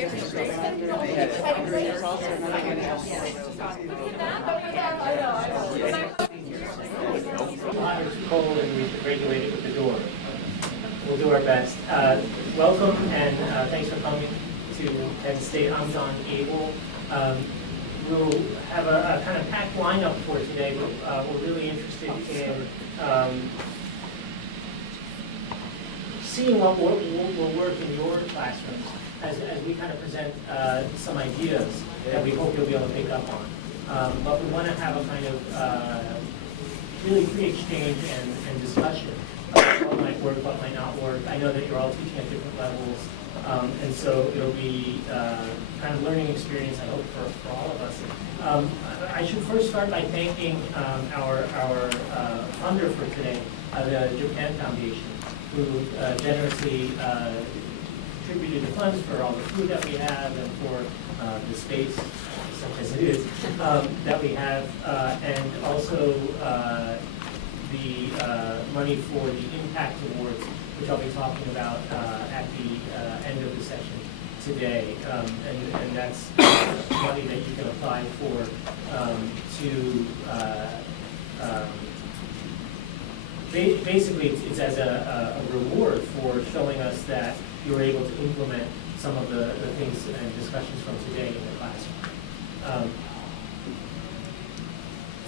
Cold and we regulate it with the door. We'll do our best. Welcome and thanks for coming to Penn State. I'm Abel. We'll have a kind of packed lineup for today, but we're really interested in seeing what will work in your classrooms as we kind of present some ideas that we hope you'll be able to pick up on. But we want to have a kind of really free exchange and discussion about what might work, what might not work. I know that you're all teaching at different levels, and so it'll be kind of learning experience, I hope, for all of us. I should first start by thanking our funder for today, the Japan Foundation, who generously contributed the funds for all the food that we have and for the space, such as it is, that we have, and also the money for the Impact Awards, which I'll be talking about at the end of the session today. And that's money that you can apply for basically it's as a reward for showing us that you were able to implement some of the things and discussions from today in the classroom.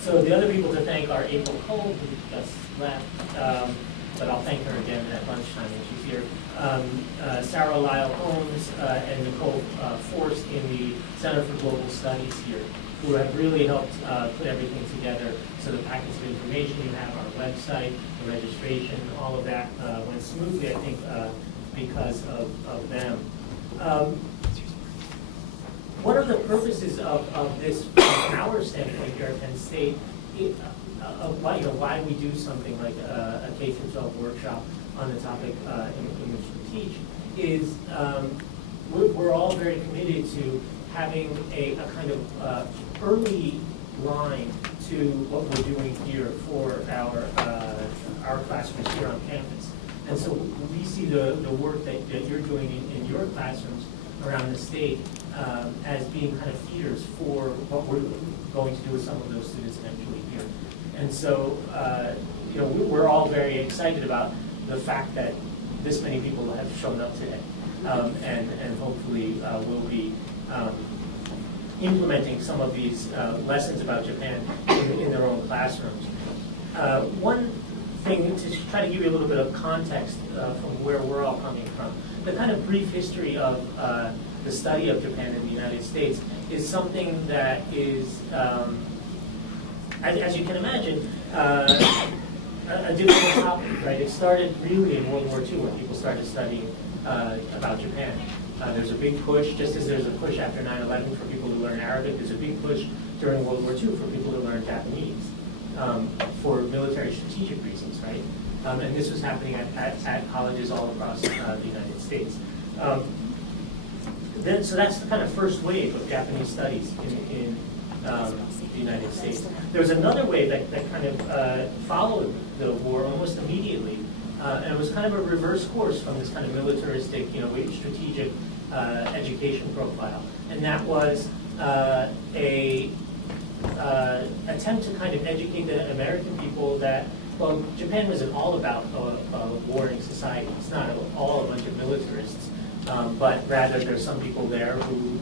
So the other people to thank are April Cole, who just left, but I'll thank her again at lunchtime when she's here. Sarah Lyle Holmes and Nicole Forst in the Center for Global Studies here, who have really helped put everything together. So the packets of information you have, our website, the registration, all of that went smoothly, I think, because of them. One of the purposes of this, from our standpoint here at Penn State, why we do something like a K-12 workshop on the topic in which we teach, is we're all very committed to having a kind of early line to what we're doing here for our classrooms here on campus. And so we see the work that you're doing in your classrooms around the state as being kind of feeders for what we're going to do with some of those students eventually here. And so, we're all very excited about the fact that this many people have shown up today, and hopefully will be implementing some of these lessons about Japan in their own classrooms. One thing to try to give you a little bit of context from where we're all coming from. The kind of brief history of the study of Japan in the United States is something that is, as you can imagine, a difficult topic, right? It started really in World War II when people started studying about Japan. There's a big push, just as there's a push after 9/11 for people to learn Arabic, there's a big push during World War II for people to learn Japanese for military strategic reasons, right? And this was happening at colleges all across the United States. So that's the kind of first wave of Japanese studies in the United States. There was another wave that kind of followed the war almost immediately, and it was kind of a reverse course from this kind of militaristic, strategic education profile, and that was a attempt to kind of educate the American people that, well, Japan wasn't all about a warring society. It's not all a bunch of militarists, but rather there's some people there who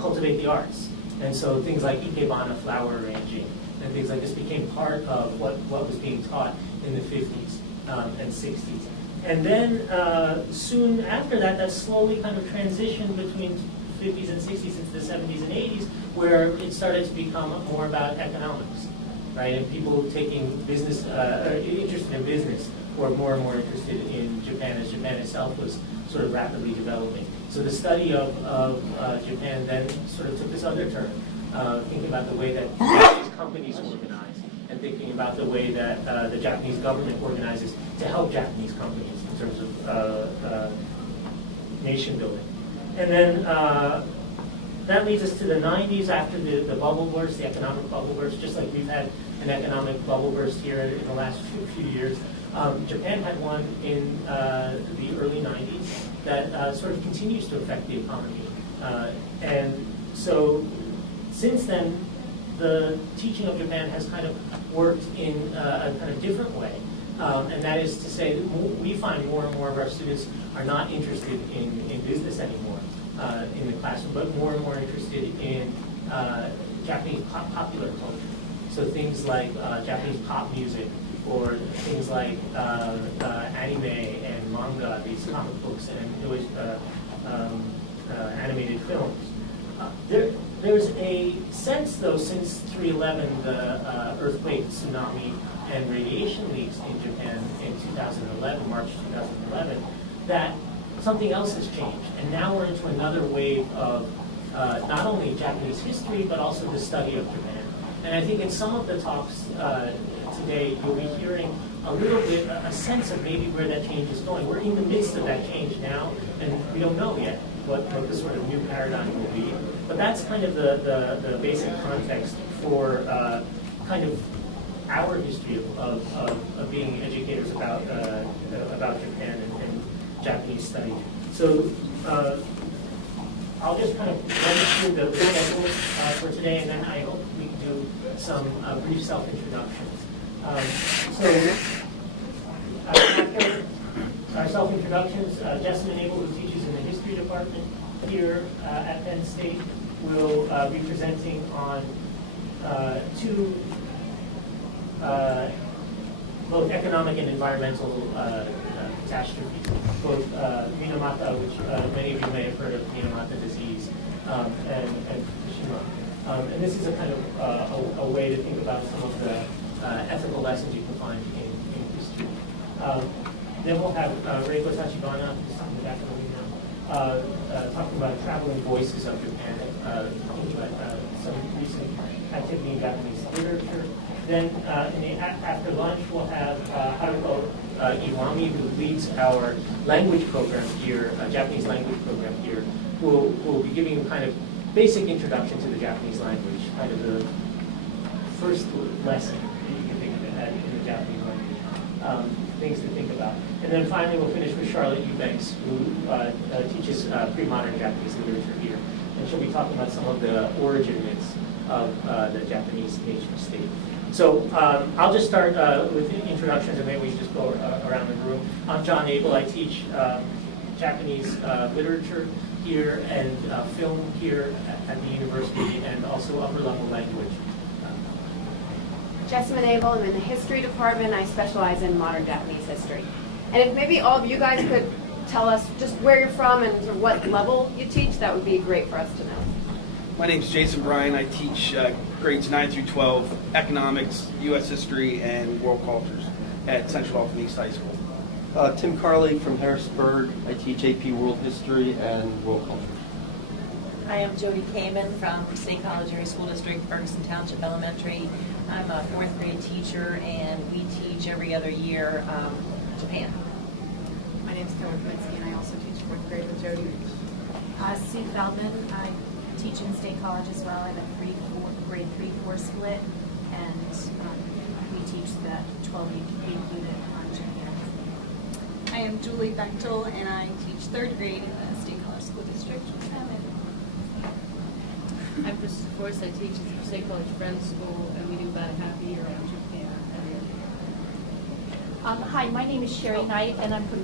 cultivate the arts. And so things like ikebana, flower arranging, and things like this became part of what was being taught in the 50s and 60s. And then soon after that, that slowly kind of transitioned between 50s and 60s into the 70s and 80s, where it started to become more about economics, right? And people taking business, interested in business, were more and more interested in Japan as Japan itself was sort of rapidly developing. So the study of Japan then sort of took this other turn, thinking about the way that Japanese companies organize, and thinking about the way that the Japanese government organizes to help Japanese companies in terms of nation building. And then that leads us to the 90s after the bubble burst, the economic bubble burst, just like we've had an economic bubble burst here in the last few years. Japan had one in the early 90s, that sort of continues to affect the economy. And so since then, the teaching of Japan has kind of worked in a kind of different way. And that is to say that we find more and more of our students are not interested in business anymore in the classroom, but more and more interested in Japanese popular culture. So things like Japanese pop music, or things like anime and manga, these comic books and animated films. There's a sense, though, since 3/11, the earthquake, tsunami, and radiation leaks in Japan in 2011, March 2011, that something else has changed. And now we're into another wave of not only Japanese history, but also the study of Japan. And I think in some of the talks today, you'll be hearing a little bit, a sense of maybe where that change is going. We're in the midst of that change now, and we don't know yet what the sort of new paradigm will be. But that's kind of the basic context for kind of our history of being educators about Japan and Japanese study. So I'll just kind of run through the schedule for today, and then I hope we can do some brief self-introductions. So after our self-introductions, Jessamyn Abel, who teaches in the history department here at Penn State, will be presenting on two both economic and environmental catastrophes, both Minamata, which many of you may have heard of, Minamata disease, and Fukushima. And this is a kind of a way to think about some of the ethical lessons you can find in history. Then we'll have Reiko Tachibana, who's talking back of the room now, talking about traveling voices of Japan, talking about some recent activity in Japanese literature. Then after lunch, we'll have Haruko Iwami, who leads our language program here, Japanese language program here, who will be giving a kind of basic introduction to the Japanese language, kind of the first lesson that you can think of it in the Japanese language, things to think about. And then finally, we'll finish with Charlotte Eubanks, who teaches pre-modern Japanese literature here. And she'll be talking about some of the origin myths of the Japanese nation state. So I'll just start with introductions, and maybe we just go around the room. I'm John Abel. I teach Japanese literature here and film here at the university, and also upper-level language. Jessamyn Abel. I'm in the history department. I specialize in modern Japanese history. And if maybe all of you guys could tell us just where you're from and sort of what level you teach, that would be great for us to know. My name is Jason Bryan. I teach grades 9 through 12, economics, U.S. history, and world cultures at Central Dalton East High School. Tim Carley from Harrisburg. I teach AP World History and World Cultures. I am Jody Kamen from State College Area School District, Ferguson Township Elementary. I'm a 4th grade teacher, and we teach every other year Japan. My name is Kelly Kaminsky, and I also teach 4th grade with Jody. Sue Feldman. I teach in State College as well. I have a grade 3-4 split, and we teach the 12-week unit on Japan. I am Julie Bechtel, and I teach 3rd grade in the State College School District. I'm Kristen Force. I teach at the State College Friends School, and we do about a half a year on Japan every year. Hi, my name is Sherry Knight, and I'm from,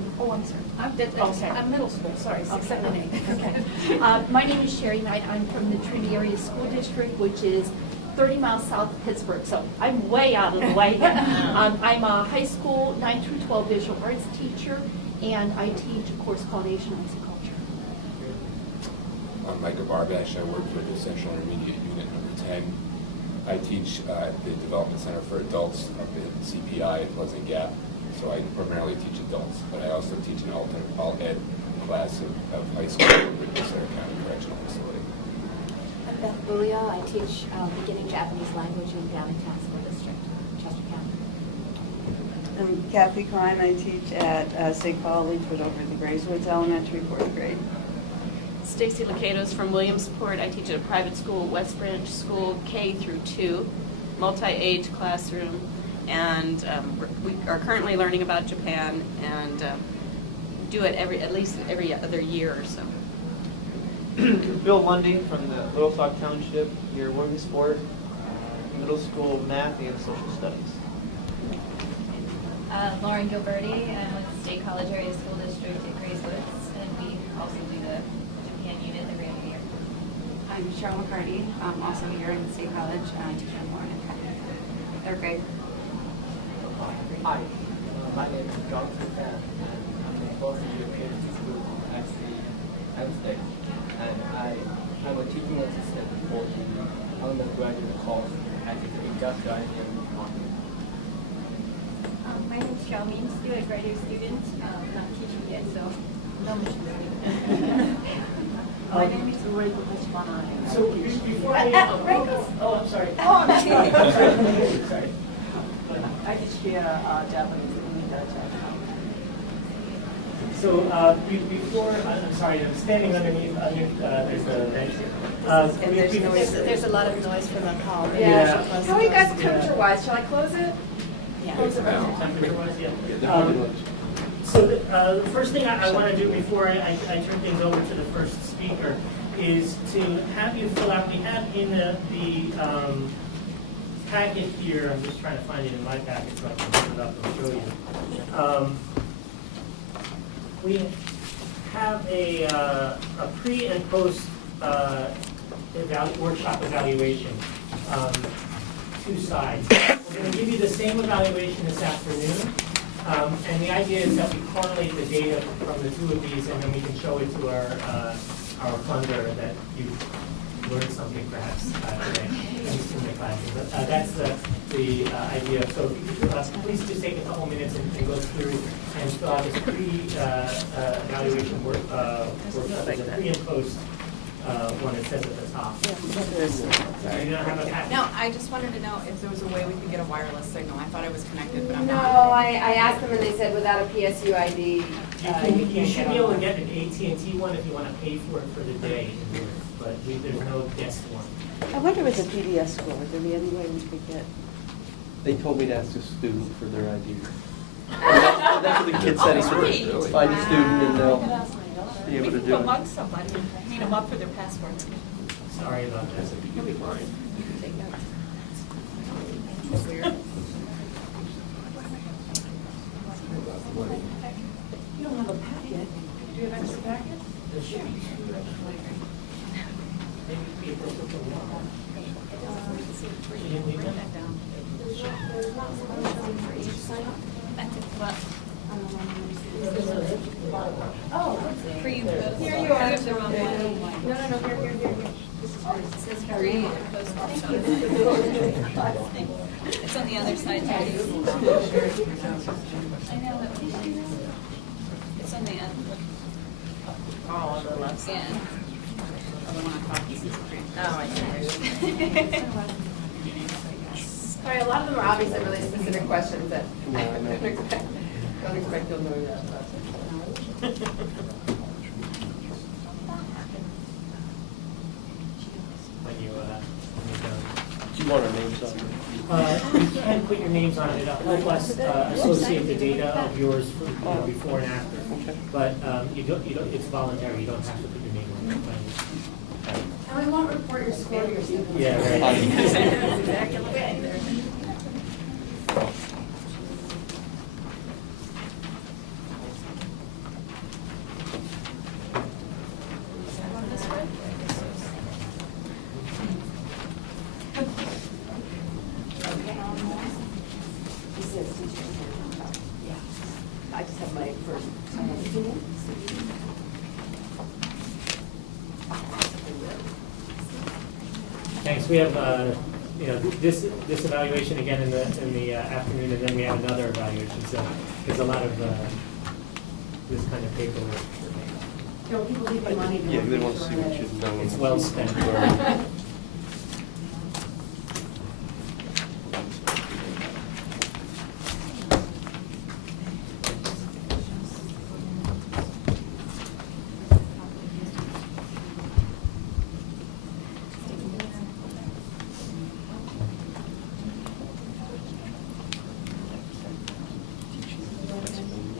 I'm middle school, sorry, 6, 7, and 8. Okay. My name is Sherry Knight. I'm from the Trinity Area School District, which is 30 miles south of Pittsburgh, so I'm way out of the way here. I'm a high school 9 through 12 visual arts teacher, and I teach a course called Asian Arts and Culture. I'm Micah Barbash. I work for the Central Intermediate Unit number 10. I teach at the Development Center for Adults up at CPI at Pleasant Gap. So I primarily teach adults, but I also teach an alt-ed class of high school at the Sarah County Correctional Facility. I'm Beth Bouya. I teach beginning Japanese language in Downingtown School District, Chester County. I'm Kathy Klein. I teach at State College, but over the Graveswoods Elementary, 4th grade. Stacy Lacatos from Williamsport. I teach at a private school, West Branch School, K through 2, multi-age classroom, and we are currently learning about Japan, and do it at least every other year or so. Bill Lundy from the Little Talk Township here at Williamsport, middle school math and social studies. Lauren Gilberti, I'm with the State College Area School District at Gracewoods, and we also do the Japan unit every other year. I'm Cheryl McCarty, also here in the State College, teaching Lauren in third grade. Hi, my name is Jonathan Fan, and I'm in both European school at Penn State, and I'm a teaching assistant for the undergraduate course at the Industrial Engineering Department. My name is Xiaomin, still a graduate student, not teaching yet, so no much to My name is Reiko Hashimana. So before I... Oh, I'm sorry. Oh, I'm sorry. Sorry. I teach here Japanese in So before, I'm sorry, I'm standing underneath, there's a bench here. There's a lot of noise from the hall. Yeah. How are you guys temperature-wise? Shall I close it? Yeah. Temperature-wise, yeah. So the first thing I want to do before I turn things over to the first speaker is to have you fill out, we have in the packet here, I'm just trying to find it in my packet so I can put it up and show you. We have a pre and post workshop evaluation, two sides. We're going to give you the same evaluation this afternoon. And the idea is that we correlate the data from the two of these, and then we can show it to our funder that you've learned something perhaps today, at least in the classroom. But that's the idea. So if you could please just take a couple minutes and go through and fill out this pre-evaluation workshop, the pre and post one it says at the top. You don't have a packet? No, I just wanted to know if there was a way we could get a wireless signal. I thought I was connected, but I'm No, not. I asked them and they said without a PSU ID, You should be able to get an AT&T one if you want to pay for it for the day, but there's no guest one. I wonder with the PBS school, would there be any way we could get? They told me to ask a student for their ID. That's what the kid said. He said, find a student and they'll be able to do it. Among somebody, meet them up for their password. Sorry about that. You'll be fine. Take notes. Weird. You don't have a packet. Do you have extra packet? There should be two actually. Maybe people put the one. You didn't leave that down. oh, Pre and post. here you are. The wrong one. No, here. This is It says pre and post option. It's on the other side. I know. It's on the end. Oh, on the left side. Yeah. Oh, the one on top is pre. Oh, I see. Sorry, a lot of them are obviously really specific questions that I don't expect you'll know that. Do you want our names on it? You can put your names on it. It'll help us associate the data of yours before and after. But you don't. It's voluntary. You don't have to put your name on it. And we won't report your score to your students. Yeah, right. I just have my first. Thanks. We have this evaluation again in the afternoon, and then we have another evaluation. So there's a lot of this kind of paperwork. No, people leave their money. Yeah, they want to see what you've done. It's well spent.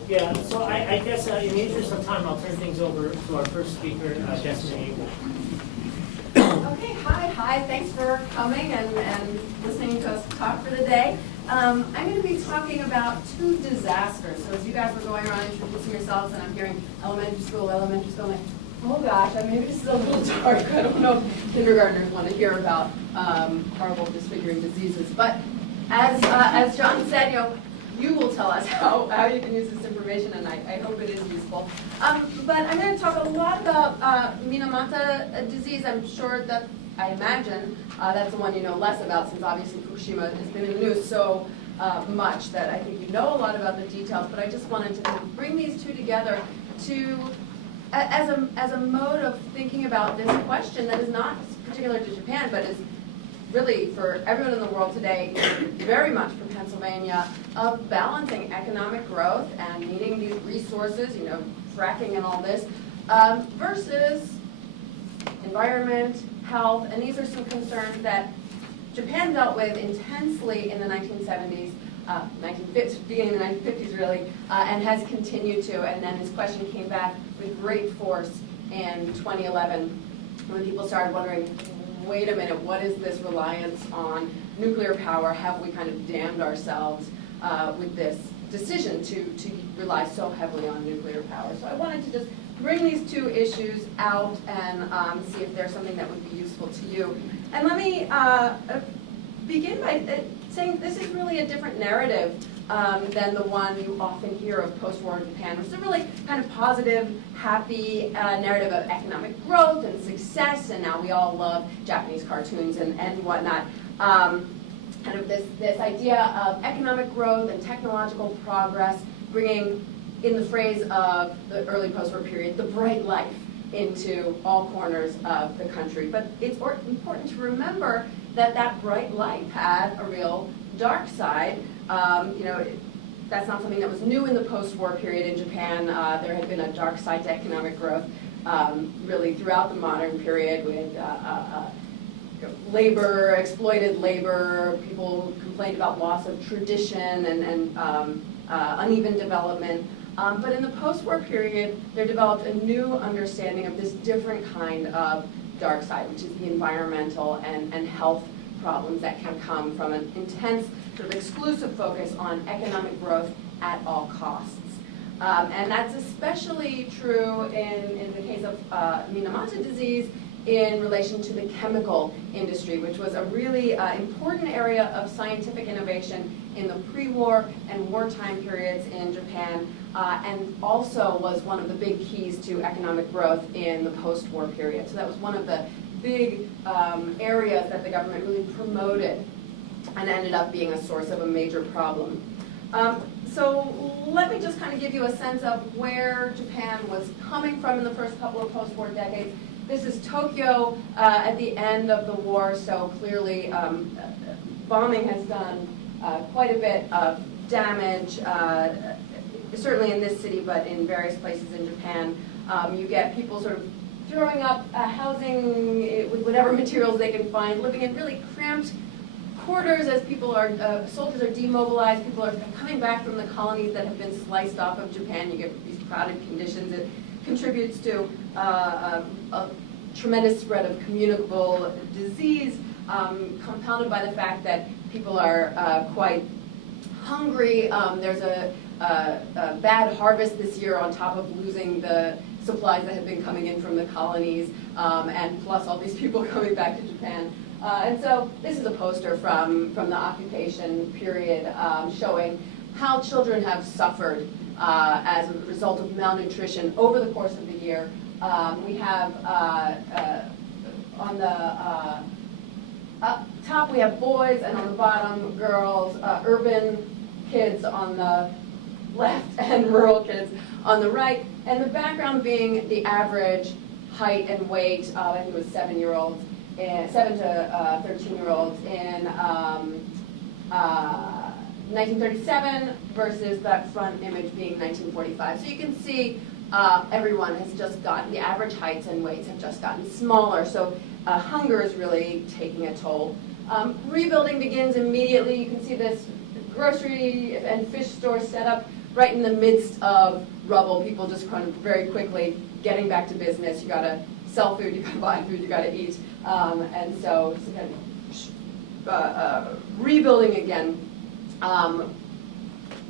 Yeah, So I guess in the interest of time, I'll turn things over to our first speaker, Jessamyn Abel. Okay, hi, thanks for coming and listening to us talk for the day. I'm going to be talking about two disasters. So as you guys were going around introducing yourselves, and I'm hearing elementary school, I'm like, oh gosh, maybe this is a little dark. I don't know if kindergartners want to hear about horrible disfiguring diseases. But as John said, you will tell us how you can use this information, and I hope it is useful. But I'm going to talk a lot about Minamata disease. I'm sure that, I imagine, that's the one you know less about, since obviously Fukushima has been in the news so much that I think you know a lot about the details. But I just wanted to kind of bring these two together to, as a mode of thinking about this question that is not particular to Japan, but is really for everyone in the world today, very much for Pennsylvania, of balancing economic growth and needing these resources, fracking and all this, versus environment, health, and these are some concerns that Japan dealt with intensely in the 1970s, 1950s, beginning of the 1950s really, and has continued to, and then this question came back with great force in 2011 when people started wondering, wait a minute, what is this reliance on nuclear power? Have we kind of damned ourselves with this decision to rely so heavily on nuclear power? So I wanted to just bring these two issues out and see if there's something that would be useful to you. And let me begin by saying this is really a different narrative than the one you often hear of post-war Japan, which is a really kind of positive, happy narrative of economic growth and success, and now we all love Japanese cartoons and whatnot. Kind of this idea of economic growth and technological progress, bringing, in the phrase of the early post-war period, the bright life into all corners of the country. But it's important to remember that that bright light had a real dark side. That's not something that was new in the post-war period in Japan. There had been a dark side to economic growth really throughout the modern period with labor, exploited labor. People complained about loss of tradition and uneven development. But in the post-war period, there developed a new understanding of this different kind of dark side, which is the environmental and health problems that can come from an intense sort of exclusive focus on economic growth at all costs. And that's especially true in the case of Minamata disease in relation to the chemical industry, which was a really important area of scientific innovation in the pre-war and wartime periods in Japan, and also was one of the big keys to economic growth in the post-war period. So that was one of the big areas that the government really promoted and ended up being a source of a major problem. So let me just kind of give you a sense of where Japan was coming from in the first couple of post-war decades. This is Tokyo at the end of the war, so clearly bombing has done quite a bit of damage, certainly in this city, but in various places in Japan. You get people sort of throwing up housing with whatever materials they can find, living in really cramped quarters as people are, soldiers are demobilized, people are coming back from the colonies that have been sliced off of Japan. You get these crowded conditions. It contributes to a tremendous spread of communicable disease, compounded by the fact that people are quite hungry. There's a bad harvest this year on top of losing the supplies that had been coming in from the colonies, and plus all these people coming back to Japan. And so this is a poster from the occupation period showing how children have suffered as a result of malnutrition over the course of the year. We have on the up top we have boys, and on the bottom girls, urban kids on the left and rural kids on the right, and the background being the average height and weight, I think it was 7 to 13-year-olds in 1937 versus that front image being 1945. So you can see everyone has just gotten, the average heights and weights have just gotten smaller, so hunger is really taking a toll. Rebuilding begins immediately. You can see this grocery and fish store set up right in the midst of rubble, people just kind of very quickly getting back to business. You got to sell food, you got to buy food, you got to eat, and so it's kind of rebuilding again.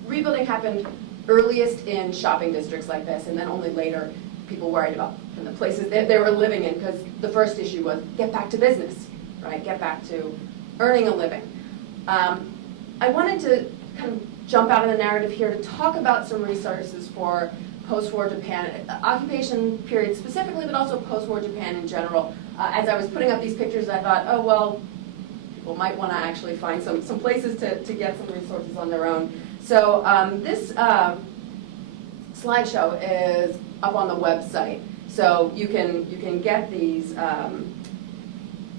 Rebuilding happened earliest in shopping districts like this, and then only later people worried about the places that they were living in, because the first issue was get back to business, right? Get back to earning a living. I wanted to kind of jump out of the narrative here to talk about some resources for post-war Japan, occupation period specifically, but also post-war Japan in general. As I was putting up these pictures, I thought, oh, well, people might want to actually find some places to get some resources on their own. So this slideshow is up on the website. So you can get these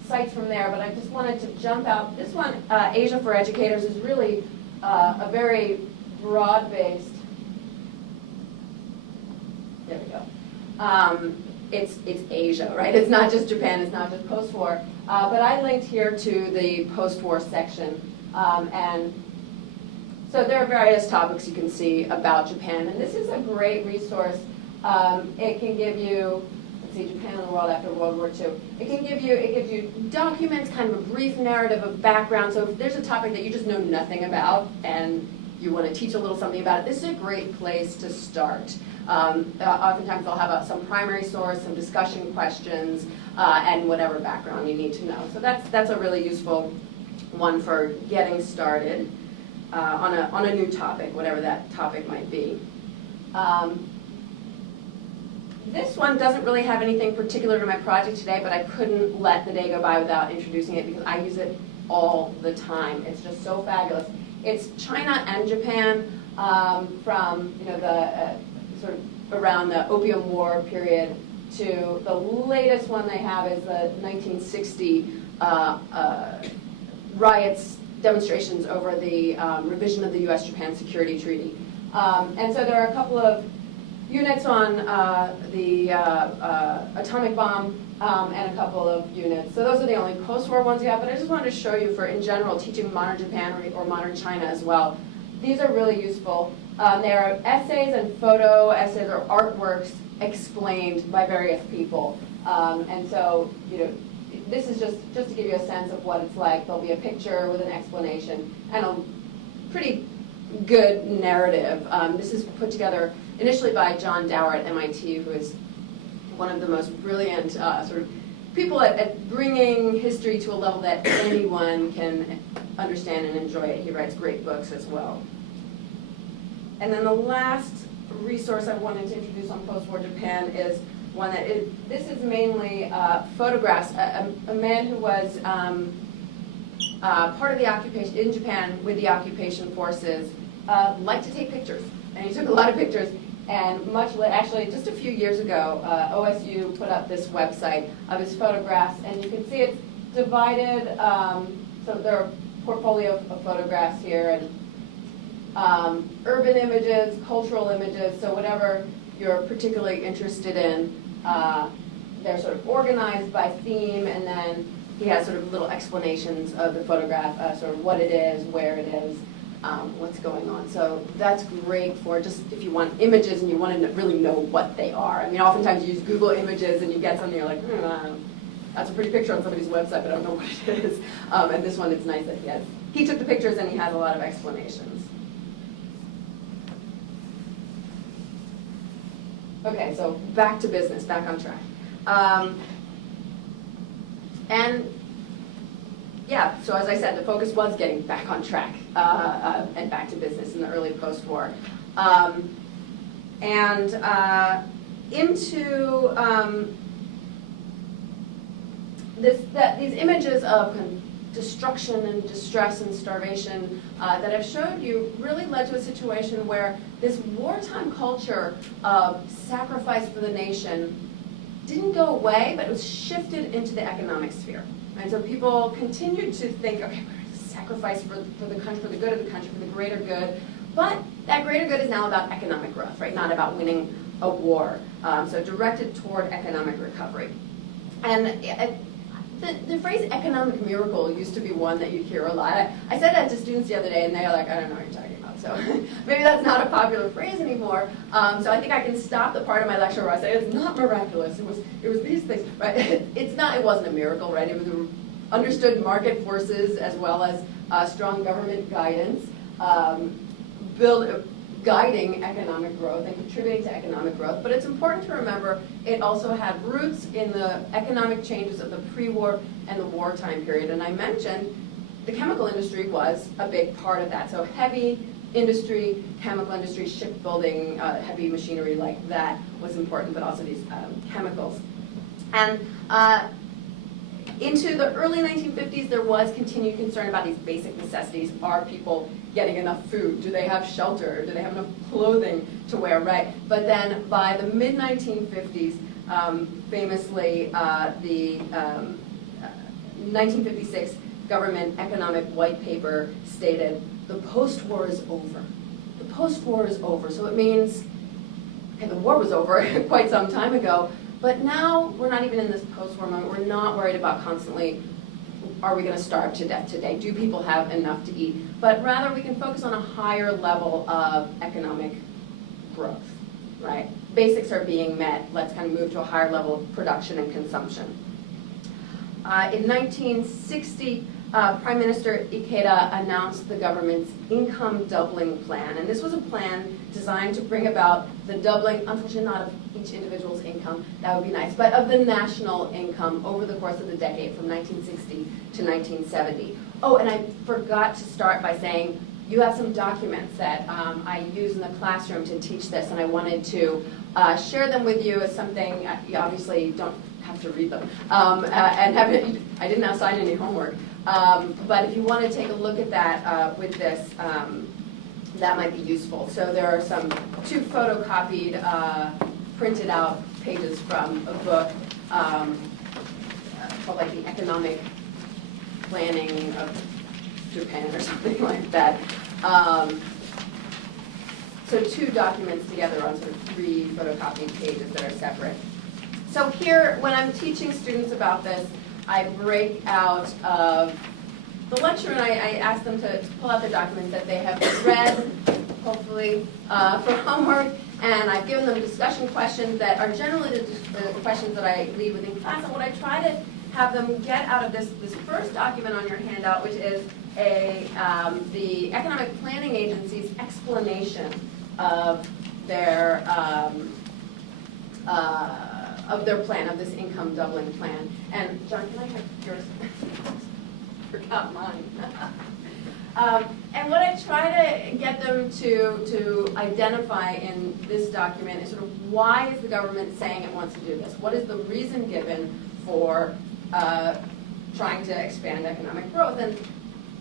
sites from there, but I just wanted to jump out. This one, Asia for Educators, is really a very broad-based, there we go. It's Asia, right? It's not just Japan, it's not just post-war. But I linked here to the post-war section. And so there are various topics you can see about Japan. And this is a great resource. It can give you, let's see, Japan and the world after World War II. It gives you documents, kind of a brief narrative of background. So if there's a topic that you just know nothing about and you want to teach a little something about it, this is a great place to start. Oftentimes they'll have some primary source, some discussion questions, and whatever background you need to know. So that's a really useful one for getting started on a new topic, whatever that topic might be. This one doesn't really have anything particular to my project today, but I couldn't let the day go by without introducing it because I use it all the time. It's just so fabulous. It's China and Japan from the sort of around the Opium War period to the latest one they have is the 1960 riots, demonstrations over the revision of the U.S.-Japan Security Treaty. And so there are a couple of units on the atomic bomb and a couple of units. So those are the only post-war ones you have, but I just wanted to show you for, in general, teaching modern Japan or modern China as well. These are really useful. There are essays and photo essays or artworks explained by various people. And so, this is just to give you a sense of what it's like. There'll be a picture with an explanation and a pretty good narrative. This is put together initially by John Dower at MIT, who is one of the most brilliant sort of people at bringing history to a level that anyone can understand and enjoy it. He writes great books as well. And then the last resource I wanted to introduce on post-war Japan is one that this is mainly photographs. A man who was part of the occupation in Japan with the occupation forces liked to take pictures, and he took a lot of pictures. And actually, just a few years ago, OSU put up this website of his photographs, and you can see it's divided. So there are a portfolio of photographs here, and urban images, cultural images, so whatever you're particularly interested in. They're sort of organized by theme, and then he has sort of little explanations of the photograph, sort of what it is, where it is, what's going on. So that's great for just if you want images and you want to really know what they are. I mean, oftentimes you use Google Images and you get something, you're like, that's a pretty picture on somebody's website, but I don't know what it is. And this one, it's nice that he took the pictures and he has a lot of explanations. Okay, so back to business, back on track. And yeah, so as I said, the focus was getting back on track and back to business in the early post-war. These images of destruction and distress and starvation that I've showed you really led to a situation where this wartime culture of sacrifice for the nation didn't go away, but it was shifted into the economic sphere. And so people continued to think, okay, we're going to sacrifice for the country, for the good of the country, for the greater good. But that greater good is now about economic growth, right? Not about winning a war. So directed toward economic recovery. And the phrase economic miracle used to be one that you'd hear a lot. I said that to students the other day, and they're like, I don't know what you're talking about. So maybe that's not a popular phrase anymore. So I think I can stop the part of my lecture where I say it's not miraculous. It was these things, right? It's not. It wasn't a miracle, right? It was understood market forces as well as strong government guidance, guiding economic growth and contributing to economic growth. But it's important to remember it also had roots in the economic changes of the pre-war and the wartime period. And I mentioned the chemical industry was a big part of that. So heavy industry, chemical industry, shipbuilding, heavy machinery like that was important, but also these chemicals. And into the early 1950s, there was continued concern about these basic necessities. Are people getting enough food? Do they have shelter? Do they have enough clothing to wear, right? But then by the mid-1950s, famously, the 1956 government economic white paper stated, the post-war is over. The post-war is over. So it means, okay, the war was over quite some time ago, but now we're not even in this post-war moment. We're not worried about constantly, are we going to starve to death today? Do people have enough to eat? But rather we can focus on a higher level of economic growth, right? Basics are being met. Let's kind of move to a higher level of production and consumption. In 1960, Prime Minister Ikeda announced the government's income doubling plan. And this was a plan designed to bring about the doubling, unfortunately not of each individual's income, that would be nice, but of the national income over the course of the decade from 1960 to 1970. Oh, and I forgot to start by saying, you have some documents that I use in the classroom to teach this, and I wanted to share them with you as something, you obviously don't have to read them, and I didn't assign any homework. But if you want to take a look at that with this, that might be useful. So there are some 2 photocopied, printed out pages from a book called like the Economic Planning of Japan or something like that. So 2 documents together on sort of 3 photocopied pages that are separate. So here, when I'm teaching students about this, I break out of the lecture and I ask them to pull out the documents that they have read, hopefully, for homework. And I've given them discussion questions that are generally the questions that I leave within class. And what I try to have them get out of this first document on your handout, which is the Economic Planning Agency's explanation of their plan, of this income doubling plan. And John, can I have yours? Forgot mine. And what I try to get them to identify in this document is sort of why is the government saying it wants to do this? What is the reason given for trying to expand economic growth? And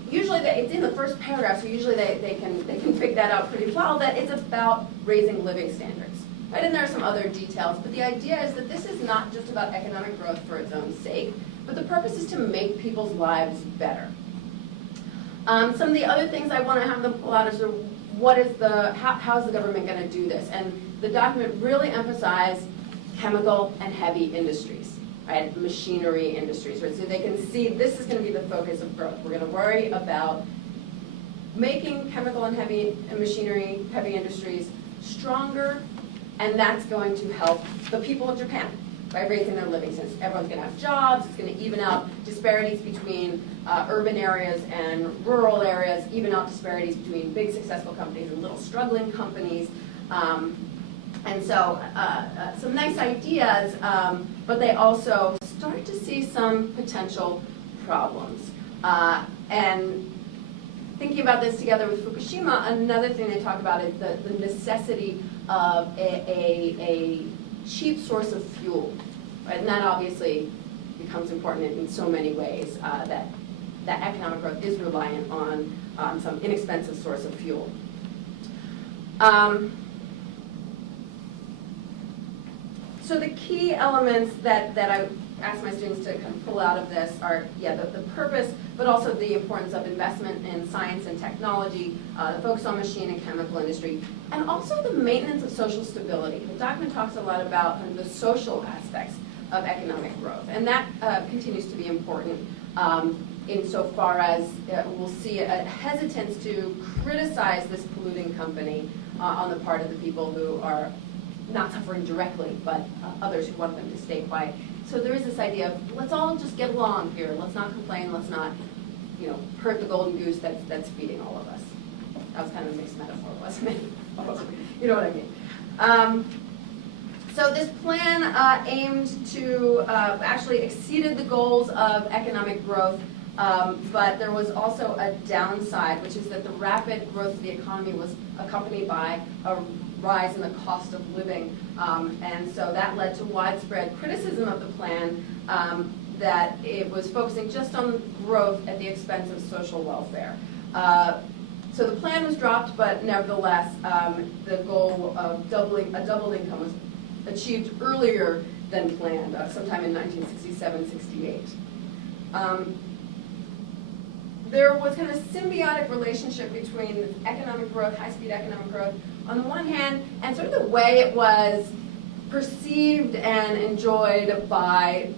usually it's in the first paragraph, so usually they can pick that out pretty well, that it's about raising living standards. Right? And there are some other details, but the idea is that this is not just about economic growth for its own sake, but the purpose is to make people's lives better. Some of the other things I want to have them pull out is how is the government going to do this? And the document really emphasized chemical and heavy industries, right? Machinery industries, right? So they can see this is going to be the focus of growth. We're going to worry about making chemical and heavy industries stronger, and that's going to help the people of Japan by raising their living standards. Everyone's going to have jobs. It's going to even out disparities between urban areas and rural areas, even out disparities between big successful companies and little struggling companies. And so some nice ideas, but they also start to see some potential problems. And thinking about this together with Fukushima, another thing they talk about is the necessity of a cheap source of fuel. Right? And that obviously becomes important in so many ways, that economic growth is reliant on some inexpensive source of fuel. So the key elements that I ask my students to kind of pull out of this are, the purpose, but also the importance of investment in science and technology, the focus on machine and chemical industry, and also the maintenance of social stability. The document talks a lot about kind of the social aspects of economic growth. And that continues to be important insofar as we'll see a hesitance to criticize this polluting company on the part of the people who are not suffering directly, but others who want them to stay quiet. So there is this idea of let's all just get along here. Let's not complain. Let's not, hurt the golden goose that's feeding all of us. That was kind of a mixed metaphor, wasn't it? You know what I mean? So this plan aimed to actually exceeded the goals of economic growth, but there was also a downside, which is that the rapid growth of the economy was accompanied by a rise in the cost of living, and so that led to widespread criticism of the plan that it was focusing just on growth at the expense of social welfare. So the plan was dropped, but nevertheless, the goal of a doubled income was achieved earlier than planned, sometime in 1967-68. There was kind of a symbiotic relationship between economic growth, high-speed economic growth, on the one hand, and sort of the way it was perceived and enjoyed by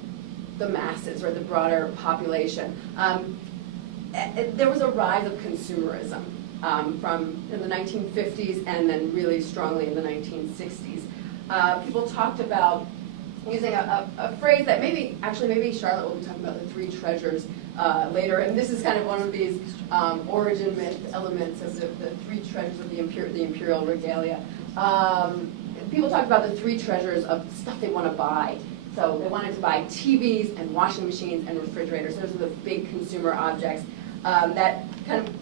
the masses or the broader population. There was a rise of consumerism from the 1950s and then really strongly in the 1960s. People talked about using a phrase that maybe Charlotte will be talking about the three treasures later, and this is kind of one of these origin myth elements of the three treasures of the imperial regalia. People talked about the three treasures of stuff they want to buy. So they wanted to buy TVs and washing machines and refrigerators. Those are the big consumer objects that kind of,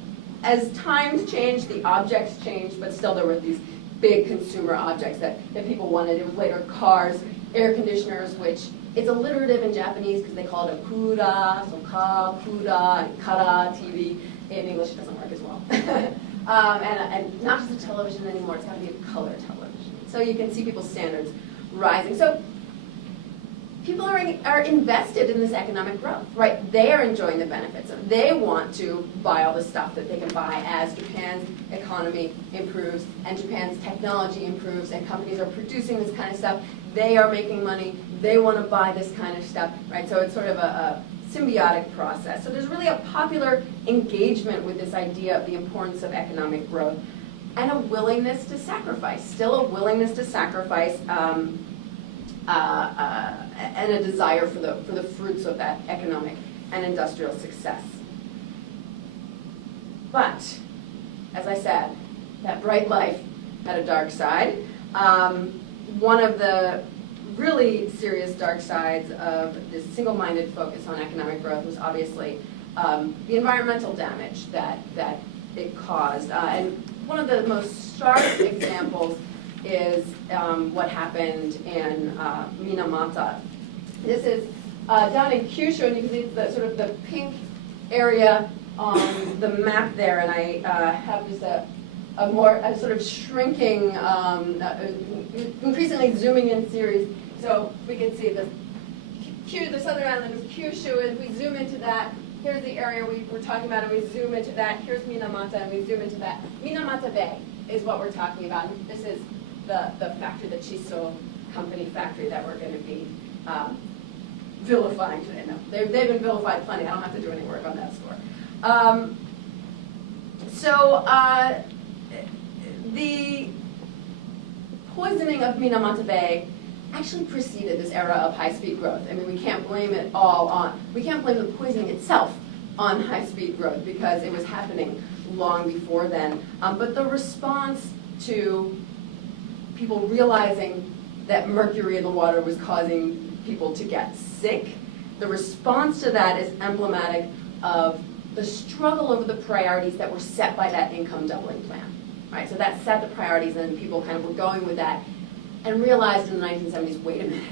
as times changed, the objects changed, but still there were these big consumer objects that people wanted. It was later cars, air conditioners, which it's alliterative in Japanese because they call it a kura, so ka, kura, and kara, TV. In English, it doesn't work as well. And not just a television anymore, it's got to be a color television. So you can see people's standards rising. So people are invested in this economic growth, right? They are enjoying the benefits. They want to buy all the stuff that they can buy as Japan's economy improves and Japan's technology improves and companies are producing this kind of stuff. They are making money. They want to buy this kind of stuff, right? So it's sort of a symbiotic process. So there's really a popular engagement with this idea of the importance of economic growth and a willingness to sacrifice, still a willingness to sacrifice and a desire for the fruits of that economic and industrial success. But, as I said, that bright life had a dark side. One of the really serious dark sides of this single-minded focus on economic growth was obviously the environmental damage that it caused. And one of the most stark examples is what happened in Minamata. This is down in Kyushu, and you can see the sort of the pink area on the map there, and I have just a sort of shrinking, increasingly zooming in series. So we can see the southern island of Kyushu, and if we zoom into that, here's the area we were talking about, and we zoom into that. Here's Minamata, and we zoom into that. Minamata Bay is what we're talking about. This is the factory, the Chiso company factory that we're going to be vilifying today. No, they've been vilified plenty. I don't have to do any work on that score. The poisoning of Minamata Bay actually preceded this era of high-speed growth. I mean, we can't blame the poisoning itself on high-speed growth because it was happening long before then. But the response to people realizing that mercury in the water was causing people to get sick, the response to that is emblematic of the struggle over the priorities that were set by that income doubling plan. Right, so that set the priorities, and people kind of were going with that, and realized in the 1970s, wait a minute,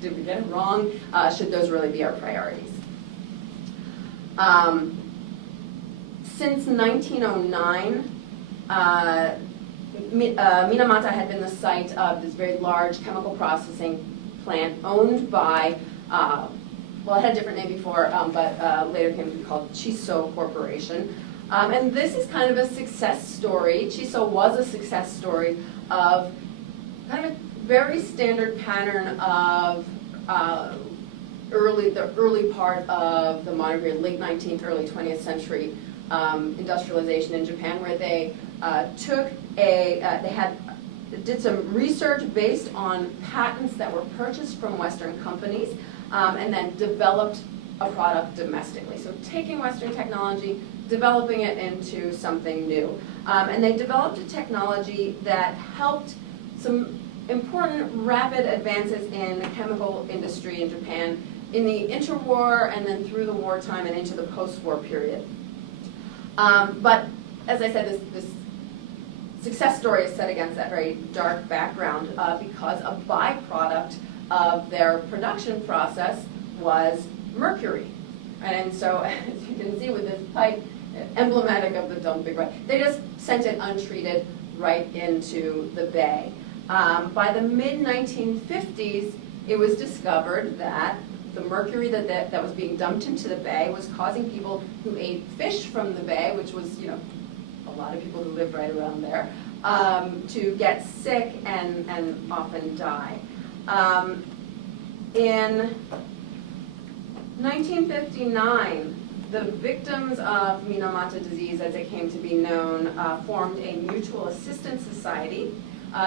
did we get it wrong? Should those really be our priorities? Since 1909, Minamata had been the site of this very large chemical processing plant owned by, well, it had a different name before, but later came to be called Chiso Corporation. And this is kind of a success story. Chiso was a success story of kind of a very standard pattern of the early part of the modern period, late 19th, early 20th century industrialization in Japan, where they did some research based on patents that were purchased from Western companies, and then developed a product domestically. So taking Western technology, developing it into something new. And they developed a technology that helped some important rapid advances in the chemical industry in Japan in the interwar and then through the wartime and into the post-war period. But as I said, this success story is set against that very dark background because a byproduct of their production process was mercury. And so, as you can see with this pipe, emblematic of the dumping, right? They just sent it untreated right into the bay. By the mid-1950s, it was discovered that the mercury that was being dumped into the bay was causing people who ate fish from the bay, which was, you know, a lot of people who lived right around there, to get sick and often die. In 1959, the victims of Minamata disease, as it came to be known, formed a mutual assistance society.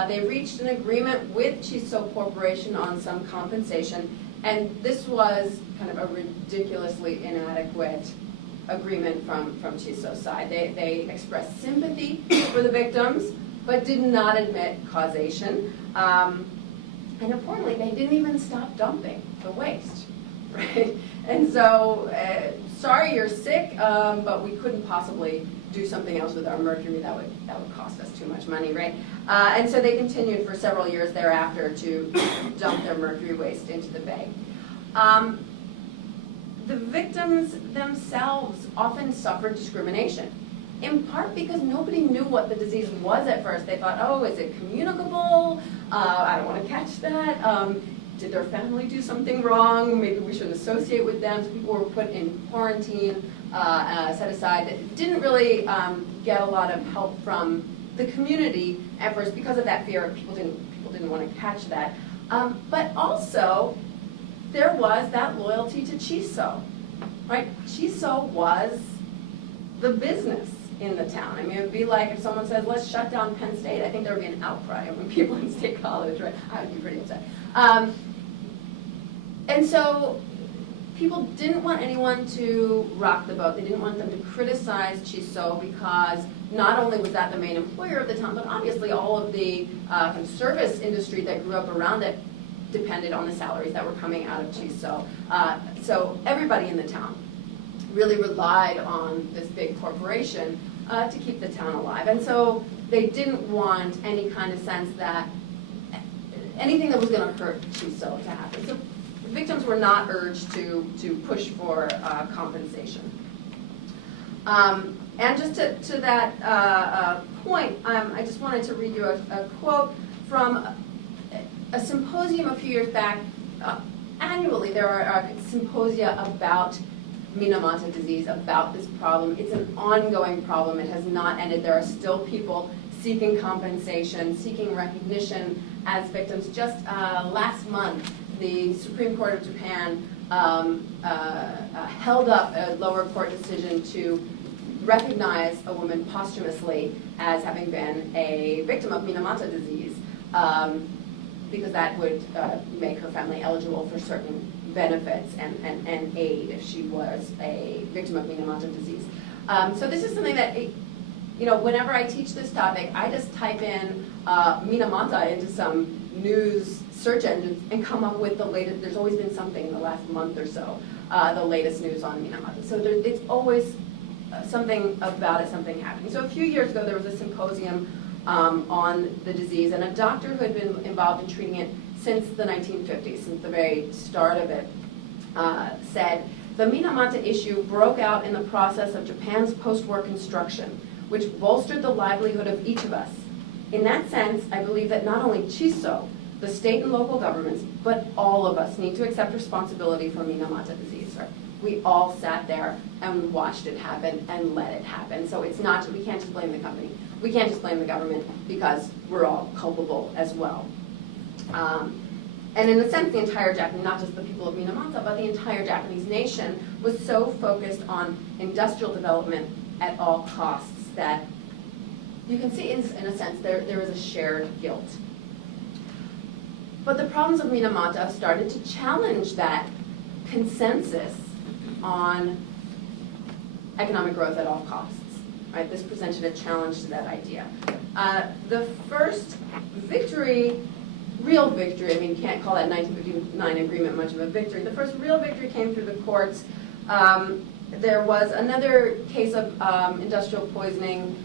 They reached an agreement with Chiso Corporation on some compensation, and this was kind of a ridiculously inadequate agreement from Chiso's side. They expressed sympathy for the victims, but did not admit causation. And importantly, they didn't even stop dumping the waste, right? And so, sorry you're sick, but we couldn't possibly do something else with our mercury that would cost us too much money, right? And so they continued for several years thereafter to dump their mercury waste into the bay. The victims themselves often suffered discrimination, in part because nobody knew what the disease was at first. They thought, oh, is it communicable? I don't want to catch that. Did their family do something wrong? Maybe we shouldn't associate with them. So people were put in quarantine, set aside. That didn't really get a lot of help from the community at first because of that fear. People didn't want to catch that. But also, there was that loyalty to Chiso, right? Chiso was the business in the town. I mean, it would be like if someone says, let's shut down Penn State. I think there would be an outcry among people in State College, right? I would be pretty upset. And so people didn't want anyone to rock the boat. They didn't want them to criticize Chiso because not only was that the main employer of the town, but obviously all of the service industry that grew up around it depended on the salaries that were coming out of Chiso. So everybody in the town really relied on this big corporation to keep the town alive. And so they didn't want any kind of sense that anything that was going to hurt Chiso to happen. So the victims were not urged to push for compensation. And just to that point, I just wanted to read you a quote from a symposium a few years back. Annually, there are symposia about Minamata disease, about this problem. It's an ongoing problem. It has not ended. There are still people seeking compensation, seeking recognition as victims. Just last month, the Supreme Court of Japan held up a lower court decision to recognize a woman posthumously as having been a victim of Minamata disease, because that would make her family eligible for certain benefits and aid if she was a victim of Minamata disease. So this is something that, you know, whenever I teach this topic, I just type in Minamata into some news search engines and come up with the latest. There's always been something in the last month or so, the latest news on Minamata. So it's always something about it, something happening. So a few years ago, there was a symposium on the disease, and a doctor who had been involved in treating it since the 1950s, since the very start of it, said, the Minamata issue broke out in the process of Japan's post-war construction, which bolstered the livelihood of each of us. In that sense, I believe that not only Chiso, the state and local governments, but all of us need to accept responsibility for Minamata disease. Right? We all sat there and watched it happen and let it happen. So it's not, we can't just blame the company. We can't just blame the government because we're all culpable as well. And in a sense, the entire Japanese, not just the people of Minamata, but the entire Japanese nation was so focused on industrial development at all costs that you can see, in a sense, there is a shared guilt. But the problems of Minamata started to challenge that consensus on economic growth at all costs. Right? This presented a challenge to that idea. The first victory, real victory, I mean, you can't call that 1959 agreement much of a victory. The first real victory came through the courts. There was another case of industrial poisoning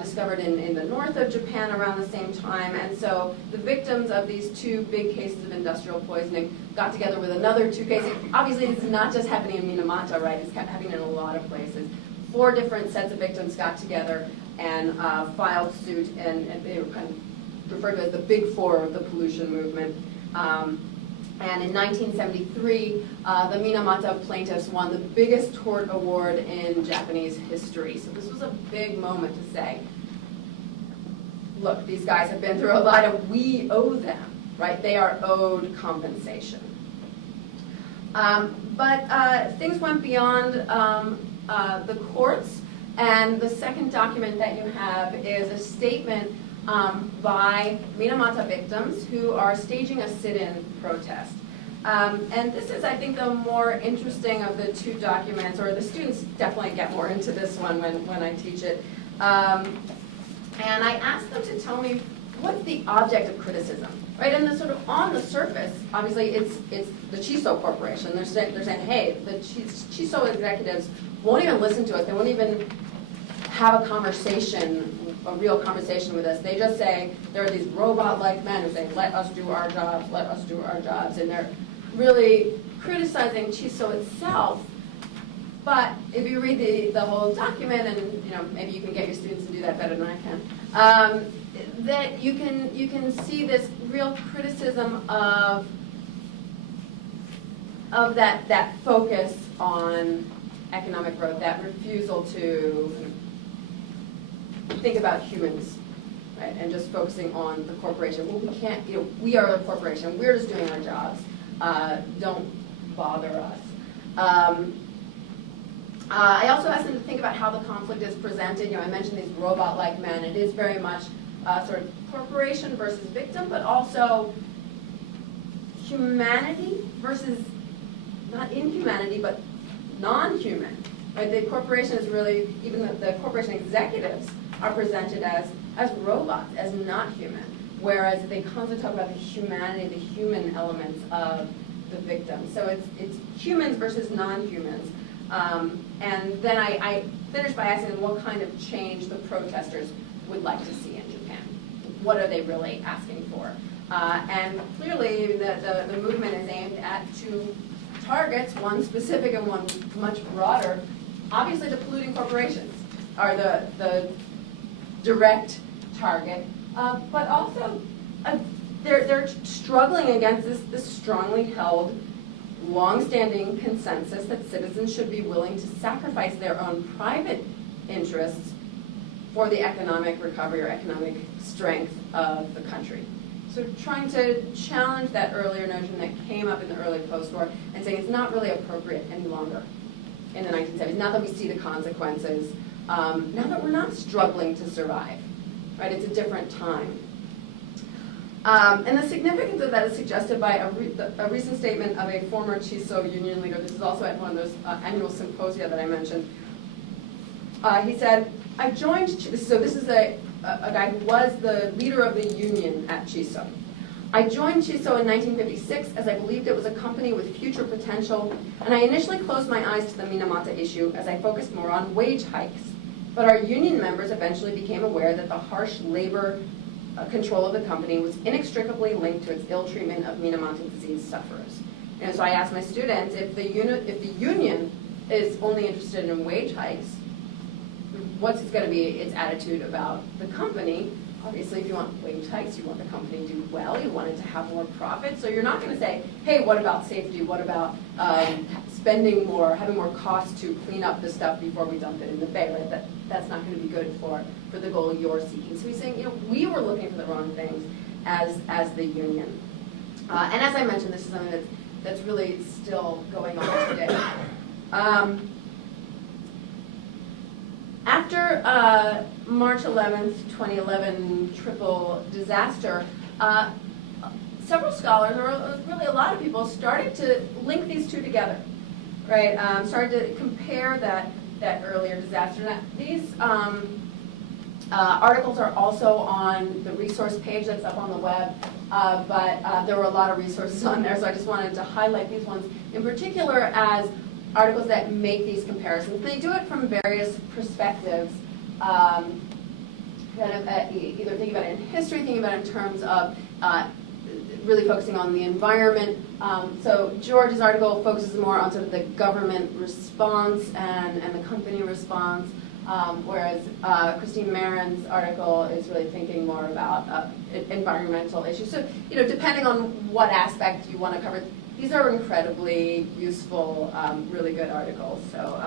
discovered in the north of Japan around the same time, and so the victims of these two big cases of industrial poisoning got together with another two cases. Obviously, it's not just happening in Minamata, right? It's happening in a lot of places. 4 different sets of victims got together and filed suit, and they were kind of referred to as the Big Four of the pollution movement. And in 1973, the Minamata plaintiffs won the biggest tort award in Japanese history. So this was a big moment to say, look, these guys have been through a lot, and we owe them, right? They are owed compensation. But things went beyond the courts, and the second document that you have is a statement by Minamata victims who are staging a sit-in protest. And this is, I think, the more interesting of the two documents, or the students definitely get more into this one when I teach it. And I asked them to tell me what's the object of criticism, right? And the sort of on the surface, obviously, it's the Chiso Corporation. They're saying, hey, the Chiso executives won't even listen to us. They won't even have a conversation, a real conversation with us. They just say, there are these robot-like men who say, let us do our jobs, let us do our jobs. And they're really criticizing Chiso itself. But if you read the whole document, and maybe you can get your students to do that better than I can, that you can see this real criticism of that focus on economic growth, that refusal to think about humans, right, and just focusing on the corporation. Well, we can't, we are a corporation. We're just doing our jobs. Don't bother us. I also asked them to think about how the conflict is presented. I mentioned these robot-like men. It is very much sort of corporation versus victim, but also humanity versus not inhumanity, but non-human. Right? The corporation is really, even the corporation executives are presented as robots, as not human, whereas they constantly talk about the humanity, the human elements of the victim. So it's humans versus non-humans. And then I finished by asking them what kind of change the protesters would like to see in Japan. What are they really asking for? And clearly the movement is aimed at two targets, one specific and one much broader. Obviously the polluting corporations are the direct target, but also they're struggling against this strongly held, long-standing consensus that citizens should be willing to sacrifice their own private interests for the economic recovery or economic strength of the country. So trying to challenge that earlier notion that came up in the early post-war and saying it's not really appropriate any longer in the 1970s, now that we see the consequences, now that we're not struggling to survive, right? It's a different time. And the significance of that is suggested by a recent statement of a former Chiso union leader. This is also at one of those annual symposia that I mentioned. He said, I joined, so this is a guy who was the leader of the union at Chiso. I joined Chiso in 1956 as I believed it was a company with future potential, and I initially closed my eyes to the Minamata issue as I focused more on wage hikes. But our union members eventually became aware that the harsh labor control of the company was inextricably linked to its ill treatment of Minamata disease sufferers. And so I asked my students, if the union is only interested in wage hikes, what's going to be its attitude about the company? Obviously, if you want wage hikes, you want the company to do well, you want it to have more profit. So you're not going to say, hey, what about safety? What about spending more, having more costs to clean up the stuff before we dump it in the bay, right? That's not going to be good for the goal you're seeking. So he's saying, we were looking for the wrong things as the union. And as I mentioned, this is something that's really still going on today. After March 11th, 2011 triple disaster, several scholars, or really a lot of people, started to link these two together, right? Started to compare that earlier disaster. Now, these articles are also on the resource page that's up on the web, but there were a lot of resources on there, so I just wanted to highlight these ones in particular as articles that make these comparisons. They do it from various perspectives, kind of either thinking about it in history, thinking about it in terms of really focusing on the environment. So George's article focuses more on sort of the government response and the company response, whereas Christine Marin's article is really thinking more about environmental issues. So, depending on what aspect you want to cover, these are incredibly useful, really good articles. So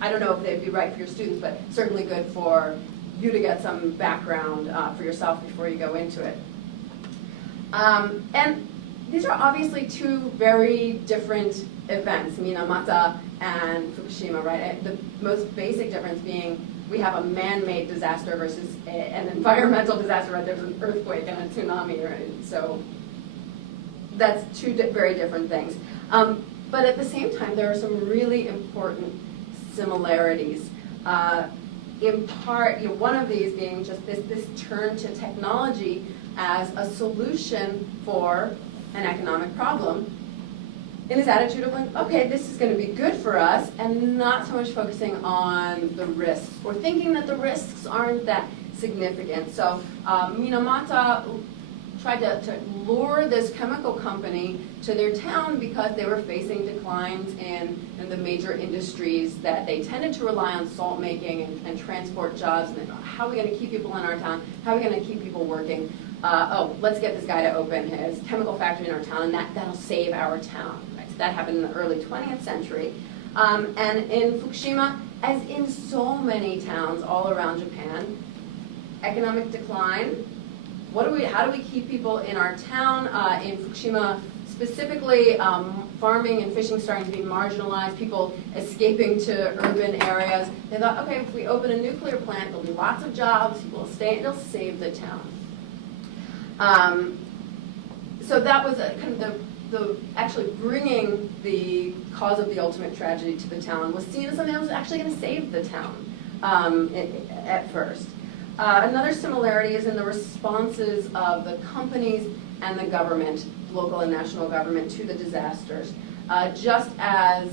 I don't know if they'd be right for your students, but certainly good for you to get some background for yourself before you go into it. And these are obviously two very different events, Minamata and Fukushima, right? The most basic difference being we have a man-made disaster versus an environmental disaster, right? There's an earthquake and a tsunami, right? So that's two very different things. But at the same time, there are some really important similarities. In part, one of these being just this turn to technology as a solution for an economic problem. In this attitude of like, okay, this is going to be good for us, and not so much focusing on the risks, or thinking that the risks aren't that significant. So Minamata tried to lure this chemical company to their town because they were facing declines in the major industries that they tended to rely on, salt making and transport jobs. And they thought, how are we going to keep people in our town? How are we going to keep people working? Let's get this guy to open his chemical factory in our town, and that'll save our town. Right? So that happened in the early 20th century. And in Fukushima, as in so many towns all around Japan, economic decline. How do we keep people in our town? In Fukushima specifically, farming and fishing starting to be marginalized, people escaping to urban areas. They thought, okay, if we open a nuclear plant, there'll be lots of jobs, people will stay, it'll save the town. So that was kind of the actually bringing the cause of the ultimate tragedy to the town was seen as something that was actually going to save the town at first. Another similarity is in the responses of the companies and the government, local and national government, to the disasters. Just as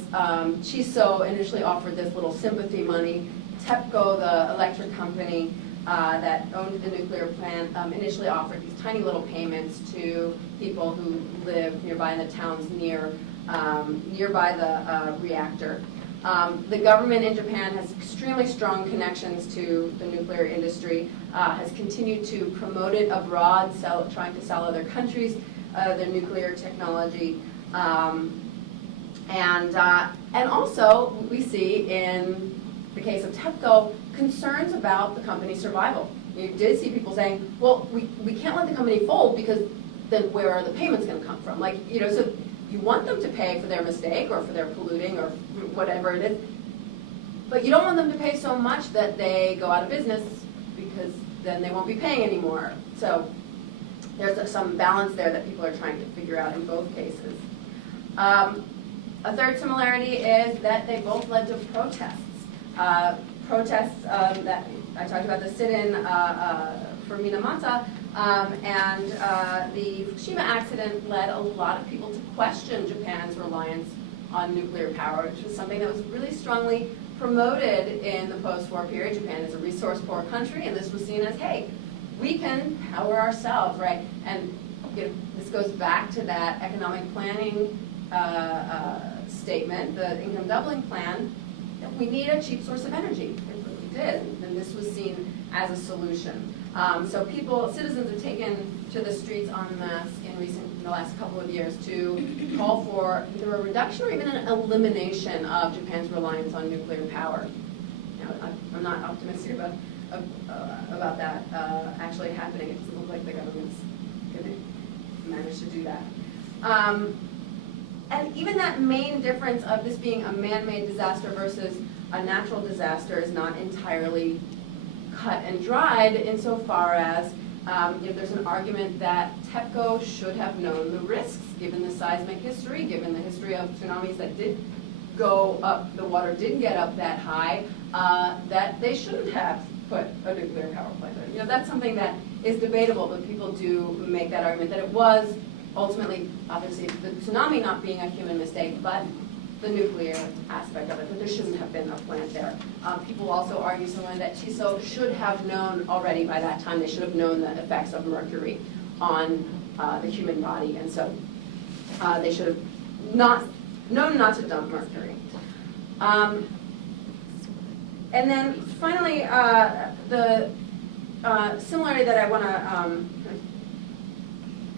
Chiso initially offered this little sympathy money, TEPCO, the electric company that owned the nuclear plant, initially offered these tiny little payments to people who live nearby in the towns nearby the reactor. The government in Japan has extremely strong connections to the nuclear industry, has continued to promote it abroad, trying to sell other countries their nuclear technology. And also, we see in the case of TEPCO, concerns about the company's survival. You did see people saying, well, we can't let the company fold because then where are the payments going to come from? Like, so you want them to pay for their mistake or for their polluting or whatever it is, but you don't want them to pay so much that they go out of business because then they won't be paying anymore. So there's some balance there that people are trying to figure out in both cases. A third similarity is that they both led to protests. Protests that I talked about, the sit-in for Minamata, and the Fukushima accident led a lot of people to question Japan's reliance on nuclear power, which was something that was really strongly promoted in the post-war period. Japan is a resource-poor country, and this was seen as, hey, we can power ourselves, right? And this goes back to that economic planning statement, the income doubling plan. We need a cheap source of energy. It really did, and this was seen as a solution. So citizens have taken to the streets en masse in the last couple of years to call for either a reduction or even an elimination of Japan's reliance on nuclear power. I'm not optimistic about that actually happening. It doesn't look like the government's going to managed to do that. And even that main difference of this being a man-made disaster versus a natural disaster is not entirely cut and dried insofar as there's an argument that TEPCO should have known the risks, given the seismic history, given the history of tsunamis that did go up, the water didn't get up that high, that they shouldn't have put a nuclear power plant there. That's something that is debatable, but people do make that argument that it was ultimately, obviously, the tsunami not being a human mistake, but the nuclear aspect of it, that there shouldn't have been a plant there. People also argue somewhere that TISO should have known already by that time, they should have known the effects of mercury on the human body, and so they should have known not to dump mercury. And then finally, the similarity that I want to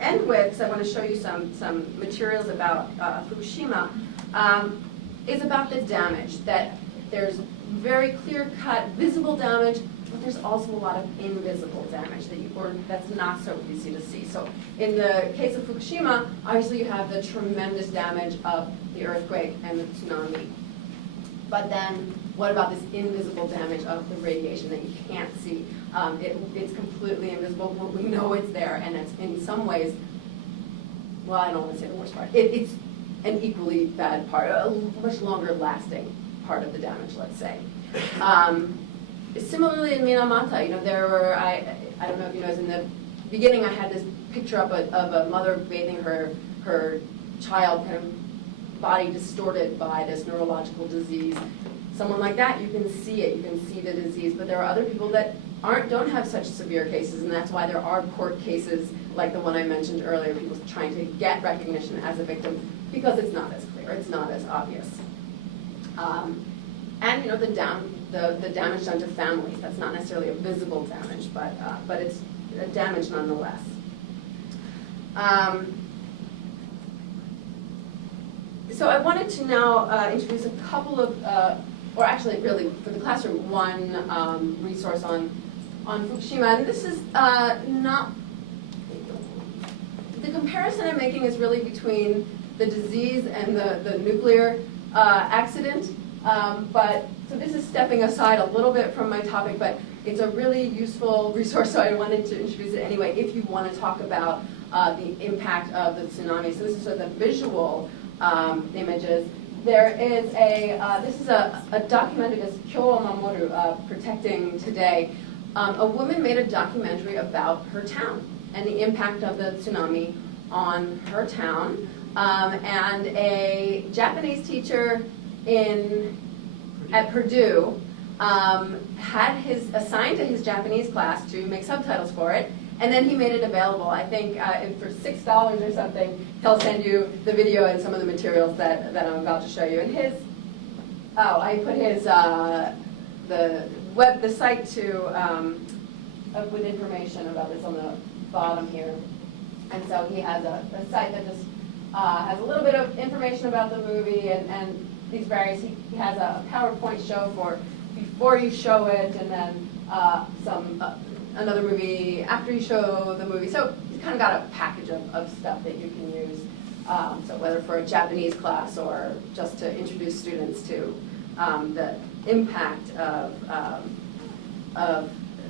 end with, because I want to show you some materials about Fukushima, is about the damage, that there's very clear-cut, visible damage, but there's also a lot of invisible damage that's not so easy to see. So in the case of Fukushima, obviously you have the tremendous damage of the earthquake and the tsunami. But then what about this invisible damage of the radiation that you can't see? It's completely invisible, but we know it's there, and it's in some ways, well, I don't want to say the worst part. It's an equally bad part, a much longer lasting part of the damage, let's say. Similarly in Minamata, there were, I don't know if you noticed, in the beginning I had this picture up of a mother bathing her child, kind of body distorted by this neurological disease. Someone like that, you can see it, you can see the disease, but there are other people that don't have such severe cases, and that's why there are court cases like the one I mentioned earlier, people trying to get recognition as a victim, because it's not as clear, it's not as obvious. And the damage done to families, that's not necessarily a visible damage, but it's a damage nonetheless. So I wanted to now introduce a couple of, or actually really for the classroom, one resource on Fukushima. And this is not, the comparison I'm making is really between the disease and the nuclear accident. So this is stepping aside a little bit from my topic, but it's a really useful resource, so I wanted to introduce it anyway if you want to talk about the impact of the tsunami. So this is sort of the visual images. There is this is a documentary, this Kyo Mamoru, Protecting Today. A woman made a documentary about her town and the impact of the tsunami on her town. And a Japanese teacher at Purdue had assigned to his Japanese class to make subtitles for it, and then he made it available. I think for $6 or something, he'll send you the video and some of the materials that I'm about to show you. And I put his the site to with information about this on the bottom here. And so he has a site that just has a little bit of information about the movie and these various, he has a PowerPoint show for before you show it, and then another movie after you show the movie. So he's kind of got a package of stuff that you can use. So whether for a Japanese class or just to introduce students to the impact of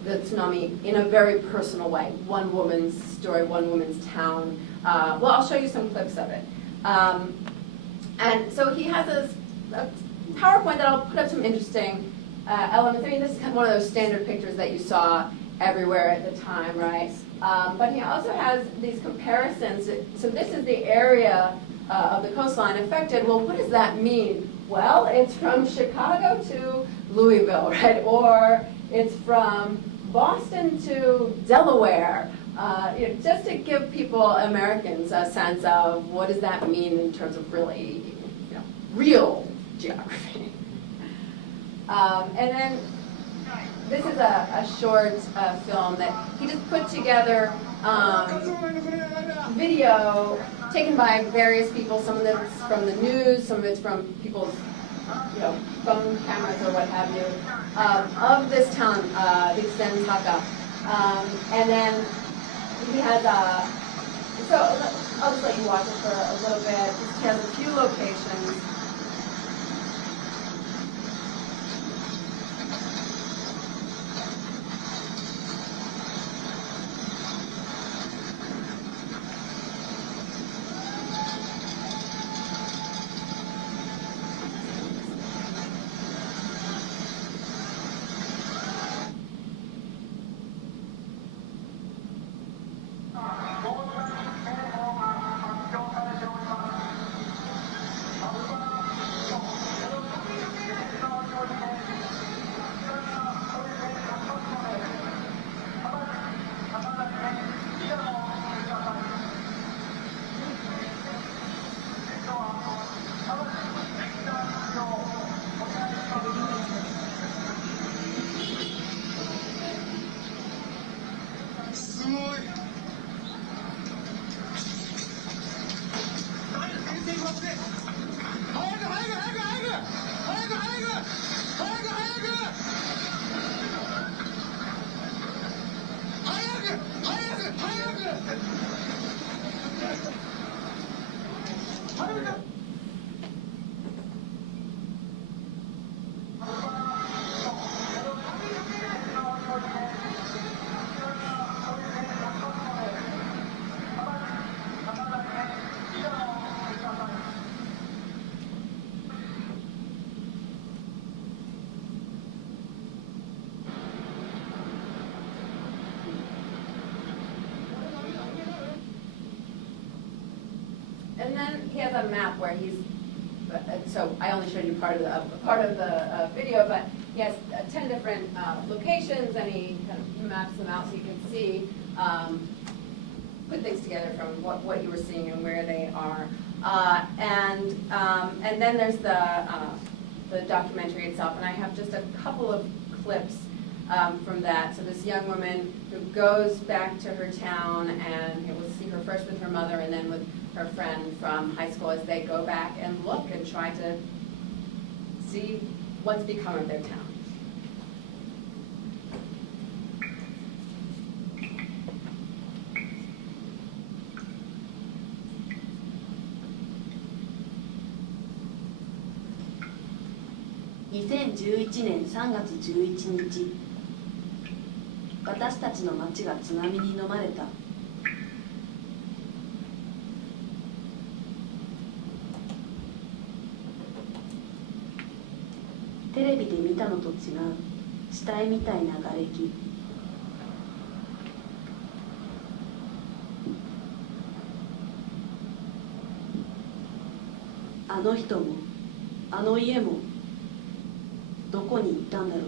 the tsunami in a very personal way. One woman's story, one woman's town. Well, I'll show you some clips of it. And so he has a PowerPoint that I'll put up some interesting elements. I mean, this is kind of one of those standard pictures that you saw everywhere at the time, right? But he also has these comparisons. So this is the area of the coastline affected. Well, what does that mean? Well, it's from Chicago to Louisville, right? Or it's from Boston to Delaware. Just to give people, Americans, a sense of what does that mean in terms of really, real geography. And then this is a short film that he just put together, video taken by various people. Some of it's from the news, some of it's from people's phone cameras or what have you, of this town, Sensaka. And then he has So I'll just let you watch it for a little bit. She has a few locations. And then he has a map where he's, so I only showed you part of the video, but he has 10 different locations, and he kind of maps them out so you can see, put things together from what you were seeing and where they are. And then there's the documentary itself, and I have just a couple of clips from that. So this young woman who goes back to her town, and it was see her first with her mother and then with her friend from high school as they go back and look and try to see what's become of their town.2011年3月11日、私たちの町が津波に飲まれた。テレビで見たのと違う死体みたいな瓦礫。あの人もあの家もどこに行ったんだろう。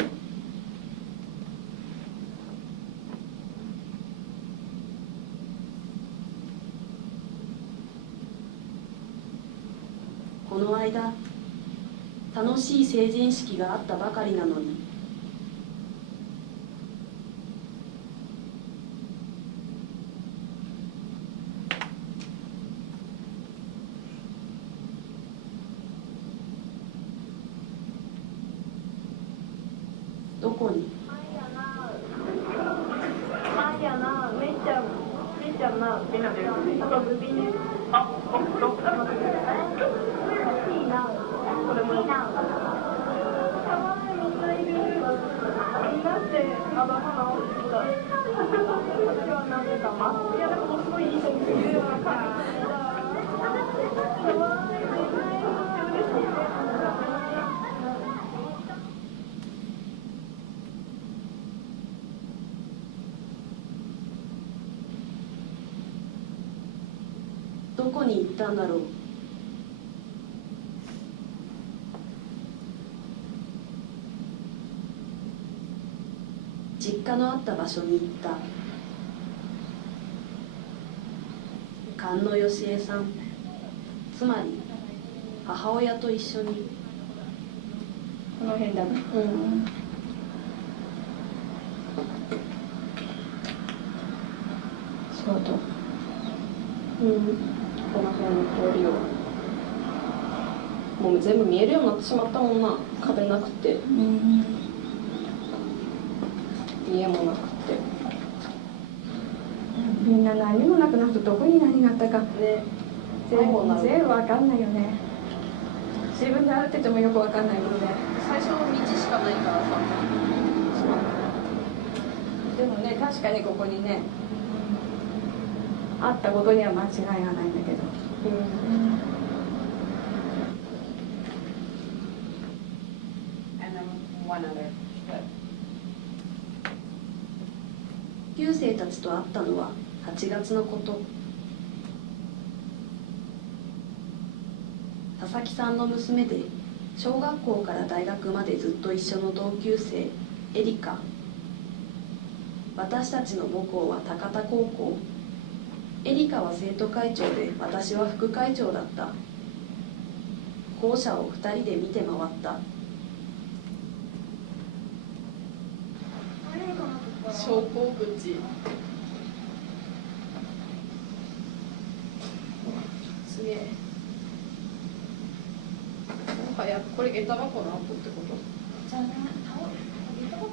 この間楽しい成人式があったばかりなのに、どこに？どこに行ったんだろう。実家のあった場所に行った。菅野よしえさん、つまり母親と一緒に。この辺だな。仕事。この辺の通りを。もう全部見えるようになってしまったもんな。壁なくて。家もなくて。みんな何もなくなるとどこに何があったか全然わかんないよね。自分で歩っててもよくわかんないもんね。最初の道しかないからさ。でもね、確かにここにね、あったことには間違いがないんだけど。And then one other. 同級生たちと会ったのは8月のこと。佐々木さんの娘で小学校から大学までずっと一緒の同級生エリカ。私たちの母校は高田高校。エリカは生徒会長で私は副会長だった。校舎を2人で見て回った。昇降口。すげえ。もはやこれ下駄箱の跡ってこと？じゃあね、下駄箱。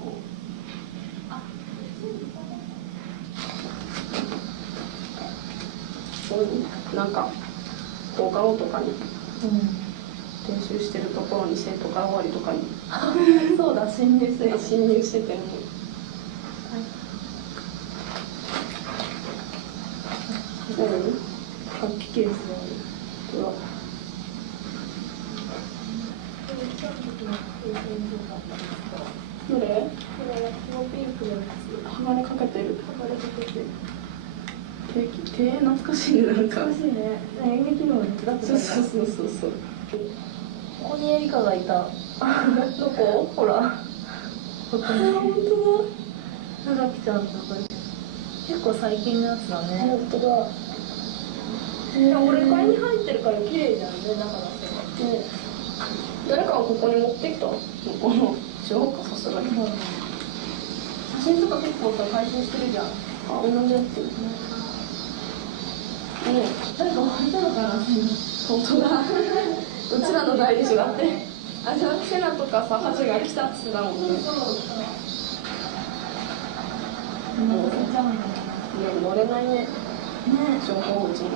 なんか放課後とかに練習してるところに生徒会終わりとかにそうだ、侵入してても楽器ケースだよ。どれ？これはこのピンクのやつ。剥がれかけてる。懐かしいね、なんか。懐かしいね。演劇の手伝ってた。そう。ここにエリカがいた。どこ？ほら。ここに。本当だ。長木ちゃんとか。結構最近のやつだね。本当だ。俺これに入ってるから綺麗じゃんね、中の世界。誰かがここに持ってきた？この違うか、さすがに。写真とか結構さ、配信してるじゃん。同じやつ。誰か入ったのかな？本当だ。うちらの代理種だって。あ、じゃあセナとかさ、ハチが来たっつってたもんね。乗れないね。昇降口の。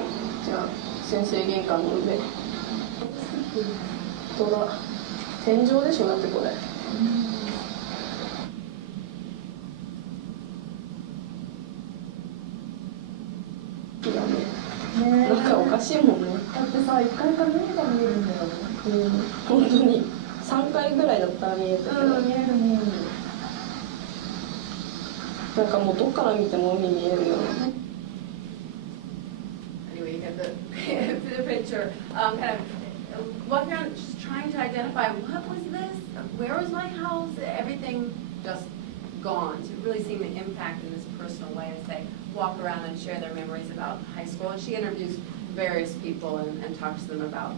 じゃあ先生玄関の上。本当だ。天井でしょ、だってこれ。なんかおかしいもんね。だってさ、1階から何が見えるんだよね。本当に3階ぐらいだったら見えたけど、見える。なんかもうどっから見ても海見えるよね。Anyway, you get the picture. Kind of walking around, just trying to identify what was this, where was my house, everything just gone. To really seeing the impact in this personal way as they walk around and share their memories about high school. And she interviews various people and talks to them about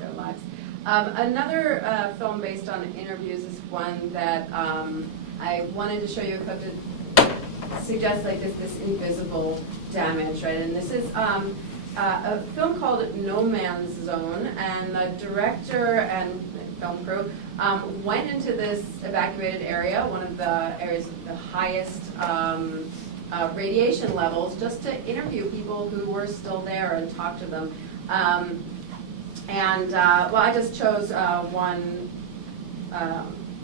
their lives. Another film based on interviews is one that I wanted to show you a clip to suggest like this invisible damage, right? And this is a film called No Man's Zone, and the director and film crew went into this evacuated area, one of the areas with the highest radiation levels, just to interview people who were still there and talk to them. Well, I just chose one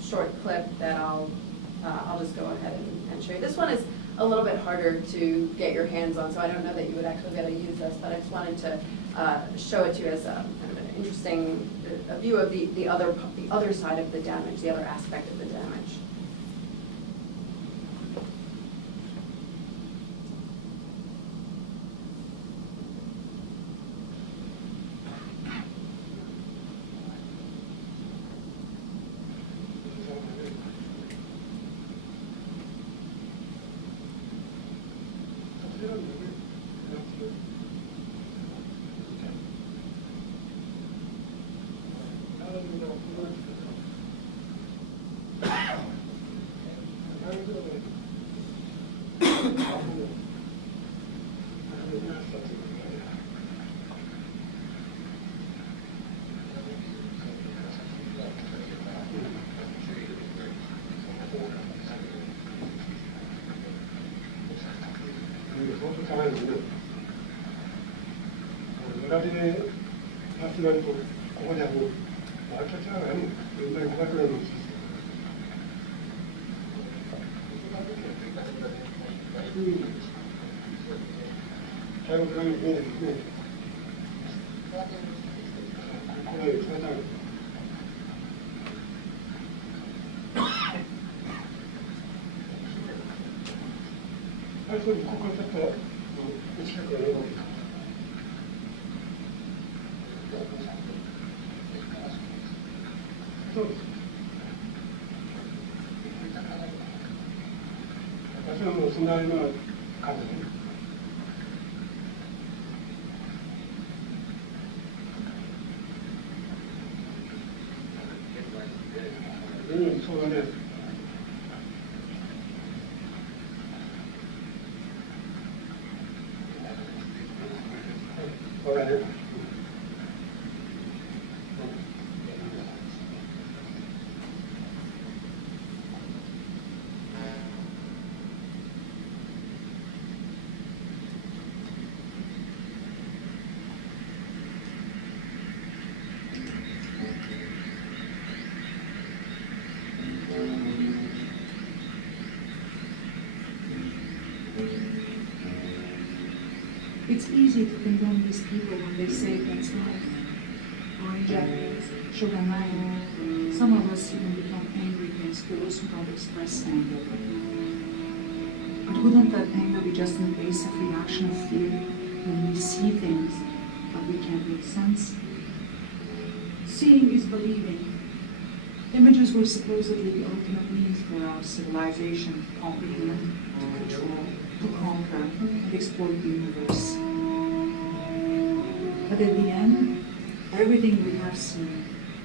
short clip that I'll just go ahead and show you. This one is a little bit harder to get your hands on, so I don't know that you would actually be able to use this, but I just wanted to show it to you as a kind of an interesting view of the other side of the damage, the other aspect of the damage. ってなると、ここではもう、マーケットがないの、全然来なくなるんです。最後の見えですね。これ、冷たい。最初にここからちょっと近くがね。そうです。私はもうそんなような感じで。そうだね。そうだね。It's easy to condemn these people when they say that's life. Or in Japanese, shogunai. Some of us even become angry against those who don't express anger. But wouldn't that anger be just an basic reaction of fear when we see things but we can't make sense? Seeing is believing. Images were supposedly the ultimate means for our civilization to comprehend, to control, to conquer, and exploit the universe. But at the end, everything we have seen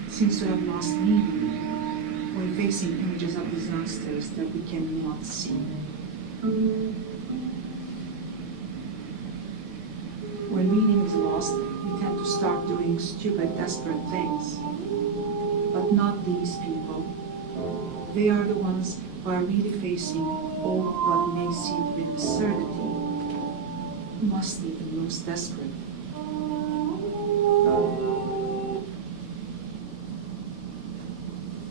seems to have lost meaning when facing images of disasters that we cannot see. When meaning is lost, we tend to start doing stupid, desperate things. But not these people. They are the ones who are really facing all what may seem to be absurdity, who must be the most desperate.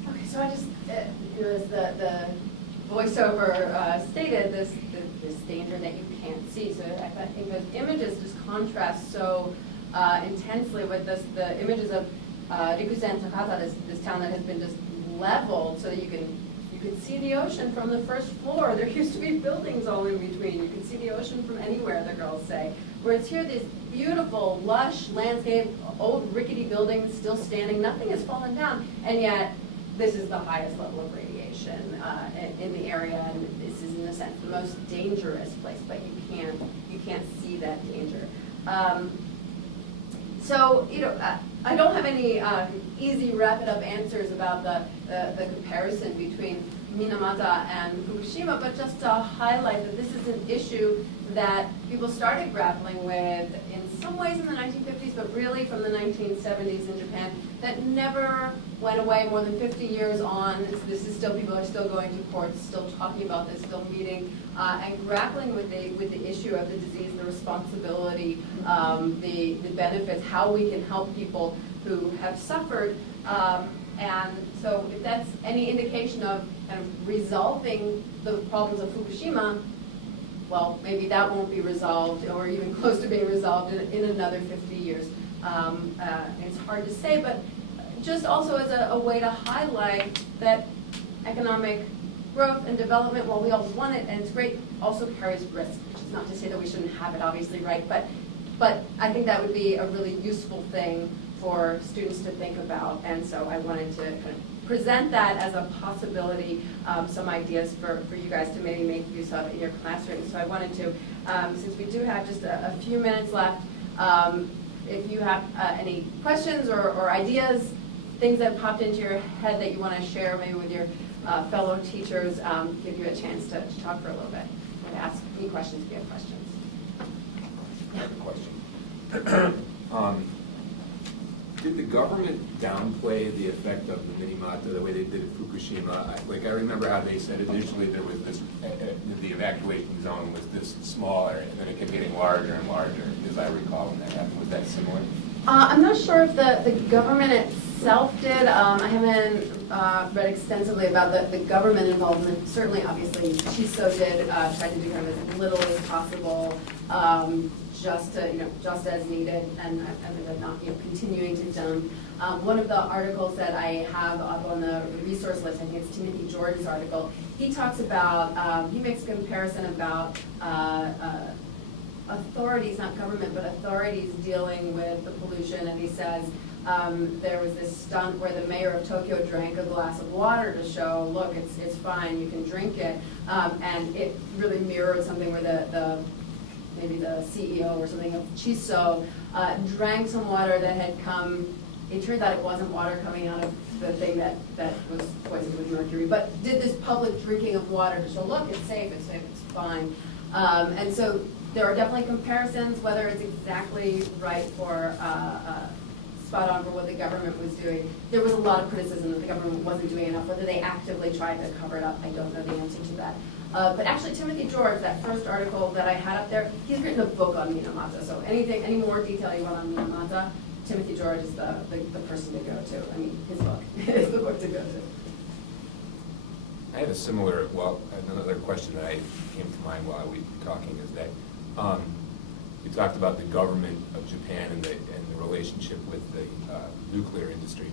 Okay, so I just, as the voiceover stated, this danger that you can't see. So I think those images just contrast so intensely with the images of Rikuzen Takata, this town that has been just leveled so that you could see the ocean from the first floor. There used to be buildings all in between. You could see the ocean from anywhere, the girls say. Whereas here, this beautiful, lush landscape, old rickety buildings still standing, nothing has fallen down, and yet this is the highest level of radiation in the area, and this is, in a sense, the most dangerous place, but you can't see that danger. So, I don't have any easy wrap-it-up answers about the comparison between Minamata and Fukushima, but just to highlight that this is an issue that people started grappling with in some ways in the 1950s, but really from the 1970s in Japan, that never went away more than 50 years on. This is still, people are still going to courts, still talking about this, still meeting, and grappling with the issue of the disease, the responsibility, the benefits, how we can help people who have suffered. And so if that's any indication of kind of resolving the problems of Fukushima, well, maybe that won't be resolved or even close to being resolved in another 50 years. It's hard to say, but just also as a way to highlight that economic growth and development, while we all want it and it's great, also carries risk, which is not to say that we shouldn't have it, obviously, right? But I think that would be a really useful thing for students to think about, and so I wanted to kind of present that as a possibility, some ideas for you guys to maybe make use of in your classroom. So I wanted to, since we do have just a few minutes left, if you have any questions or ideas, things that popped into your head that you want to share maybe with your fellow teachers, give you a chance to talk for a little bit, or to ask any questions if you have questions. I have a question. Did the government downplay the effect of the Minamata the way they did at Fukushima? I remember how they said initially there was this, the evacuation zone was this small area, and then it kept getting larger and larger, as I recall when that happened. Was that similar? I'm not sure if the government itself did. I haven't read extensively about the government involvement. Certainly, obviously, CHISO did try to do kind of as little as possible, just as needed, and I mean, not continuing to dump. One of the articles that I have up on the resource list, I think it's Timothy George's article. He talks about, he makes a comparison about authorities, not government, but authorities dealing with the pollution, and he says there was this stunt where the mayor of Tokyo drank a glass of water to show, look, it's fine, you can drink it, and it really mirrored something where maybe the CEO or something of CHISO drank some water that had come. It turned out it wasn't water coming out of the thing that was poisoned with mercury, but did this public drinking of water to show, look, it's safe, it's fine. And so there are definitely comparisons, whether it's exactly right for spot on for what the government was doing. There was a lot of criticism that the government wasn't doing enough. Whether they actively tried to cover it up, I don't know the answer to that. But actually, Timothy George, that first article that I had up there, he's written a book on Minamata. So any more detail you want on Minamata, Timothy George is the person to go to. I mean, his book is the book to go to. I have a similar, another question that came to mind while we were talking is that you talked about the government of Japan and the relationship with the nuclear industry.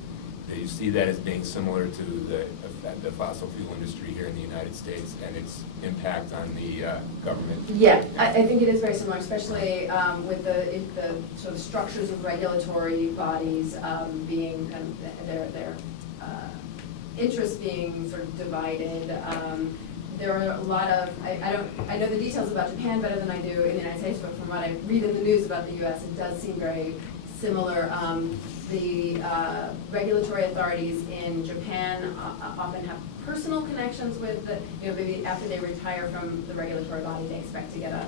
Do you see that as being similar to the fossil fuel industry here in the United States and its impact on the government? Yeah, I think it is very similar, especially with the sort of structures of regulatory bodies being their interests being sort of divided. There are a lot of, I know the details about Japan better than I do in the United States, but from what I read in the news about the U.S., it does seem very similar. The regulatory authorities in Japan often have personal connections with the, maybe after they retire from the regulatory body, they expect to get a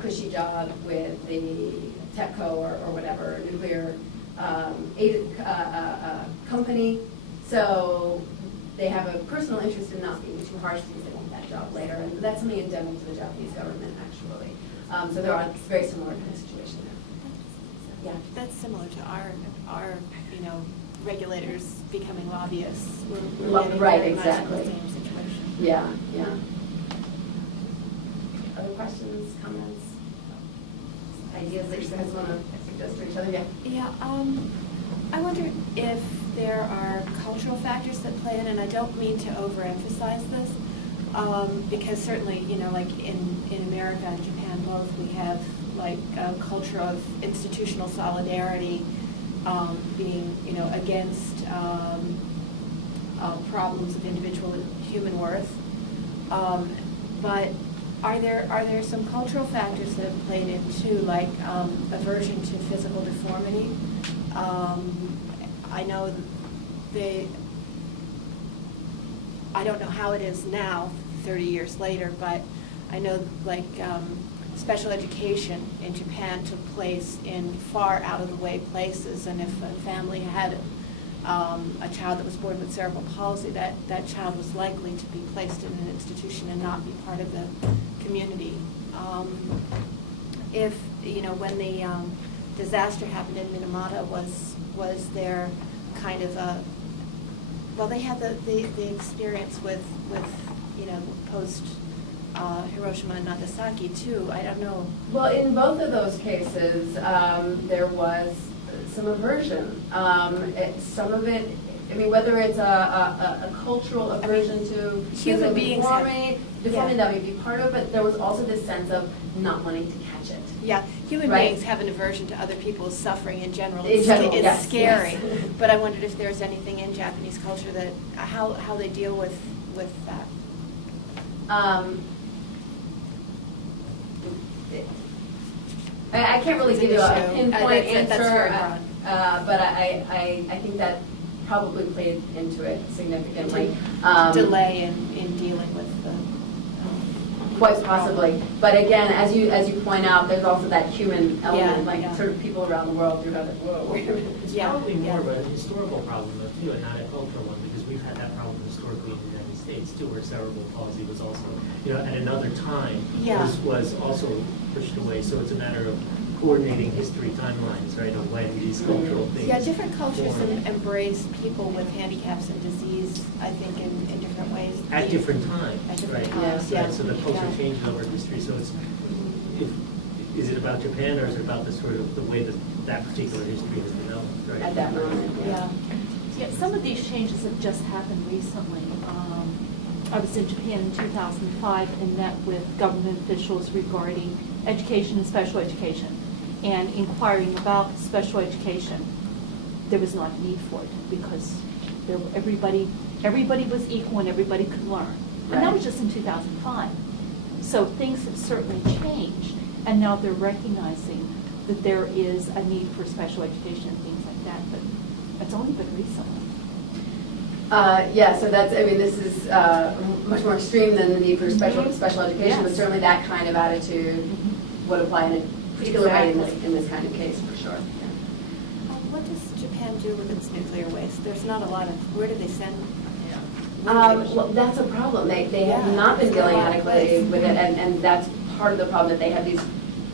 cushy job with the TEPCO or whatever, nuclear aided company. So they have a personal interest in not being too harsh because they want that job later. And that's something endemic to the Japanese government, actually. So there are very similar kind of situation there. Yeah. That's similar to our regulators becoming lobbyists. We're right, very exactly. much in the same situation. Yeah, yeah. Other questions, comments, ideas that you guys want to suggest to each other? Yeah. Yeah. I wonder if there are cultural factors that play in, and I don't mean to overemphasize this, because certainly, like in America and Japan both, we have like a culture of institutional solidarity, being, against problems of individual human worth. But are there some cultural factors that have played in too, like aversion to physical deformity? I know I don't know how it is now, 30 years later, but I know like special education in Japan took place in far out of the way places, and if a family had a child that was born with cerebral palsy, that child was likely to be placed in an institution and not be part of the community. If, when the disaster happened in Minamata, was there kind of a, they had the experience with post Hiroshima and Nagasaki too. I don't know. Well, in both of those cases, there was some aversion. Some of it, whether it's a cultural aversion to human beings deformity that may be part of it, but there was also this sense of not wanting to catch it. Yeah, human right? beings have an aversion to other people's suffering in general. It's yes, scary. Yes. But I wondered if there's anything in Japanese culture that how they deal with that. I can't really give you a pinpoint answer, but I think that probably played into it significantly. Delay in dealing with the quite possibly, but again, as you point out, there's also that human element, sort of people around the world who are like, whoa, wait a minute. It's probably more of a historical problem though too, and not a cultural one, because we've had that problem historically in the United States too, where cerebral palsy was also, at another time was also pushed away. So it's a matter of coordinating history timelines, right, of when these cultural things. Yeah, different cultures form. embrace people with handicaps and disease, I think, in different ways. At different times, At different right? times, yeah. Right, so the culture Yeah. changes over history, so is it about Japan, or is it about the sort of the way that particular history has developed, right? At that moment, Yeah. Yeah, some of these changes have just happened recently. I was in Japan in 2005 and met with government officials regarding education and special education, and inquiring about special education. There was not a need for it because everybody was equal and everybody could learn. And that was just in 2005. So things have certainly changed, and now they're recognizing that there is a need for special education and things like that, but it's only been recently. Yeah, so that's, I mean, this is much more extreme than the need for special education, but Yes. certainly that kind of attitude would apply in a particular way in this kind of case, for sure. What does Japan do with its nuclear waste? There's not a lot of, where do they send? Well, that's a problem. They have not been dealing adequately with it, and that's part of the problem, that they have these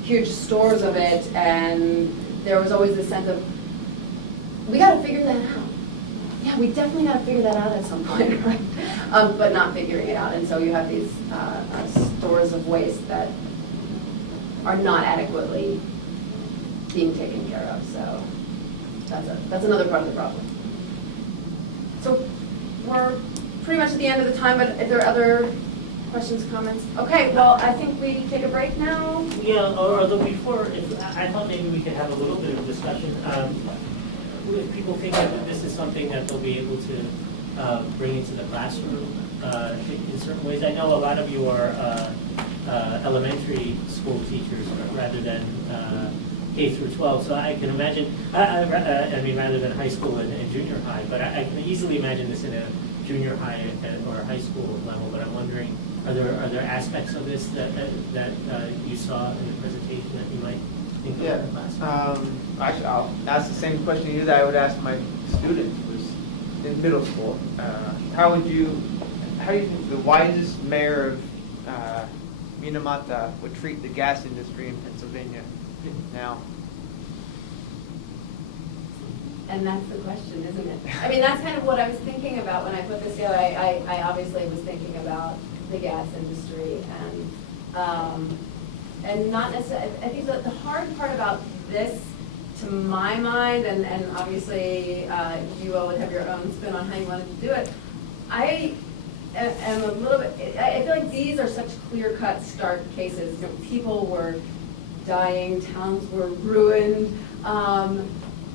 huge stores of it, and there was always this sense of, we got to figure that out. Yeah, we definitely got to figure that out at some point, right? But not figuring it out, and so you have these stores of waste that are not adequately being taken care of. So that's another part of the problem. So we're pretty much at the end of the time, but if there are other questions, comments? Okay, well, I think we take a break now. Yeah, or although before, I thought maybe we could have a little bit of discussion. If people think that this is something that they'll be able to bring into the classroom in certain ways. I know a lot of you are elementary school teachers rather than K through 12, so I can imagine, I mean, rather than high school and junior high, but I can easily imagine this in a junior high or high school level, but I'm wondering, are there aspects of this that you saw in the presentation that you might think of in the class? Actually, I'll ask the same question to you that I would ask my student who was in middle school. How do you think the wisest mayor of Minamata would treat the gas industry in Pennsylvania now? And that's the question, isn't it? I mean, that's kind of what I was thinking about when I put this together. I obviously was thinking about the gas industry and not necessarily, I think that the hard part about this, to my mind, and obviously you all would have your own spin on how you wanted to do it, I am a little bit, I feel like these are such clear-cut, stark cases. You know, people were dying, towns were ruined.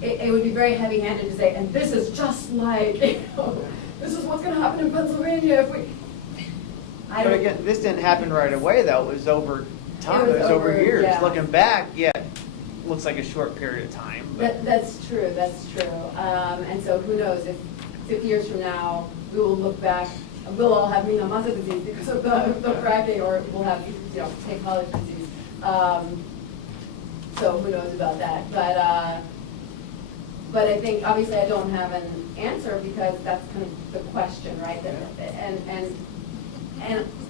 It would be very heavy-handed to say, and this is just like, this is what's going to happen in Pennsylvania if we. But again, this didn't happen right away, though. It was over time. It was over years. Yeah. Looking back, yeah, looks like a short period of time. But That's true. That's true. And so who knows if 50 years from now we will look back. We'll all have Minamata disease because of the fracking, or we'll have take college disease. So who knows about that? But I think obviously I don't have an answer because that's kind of the question, right? And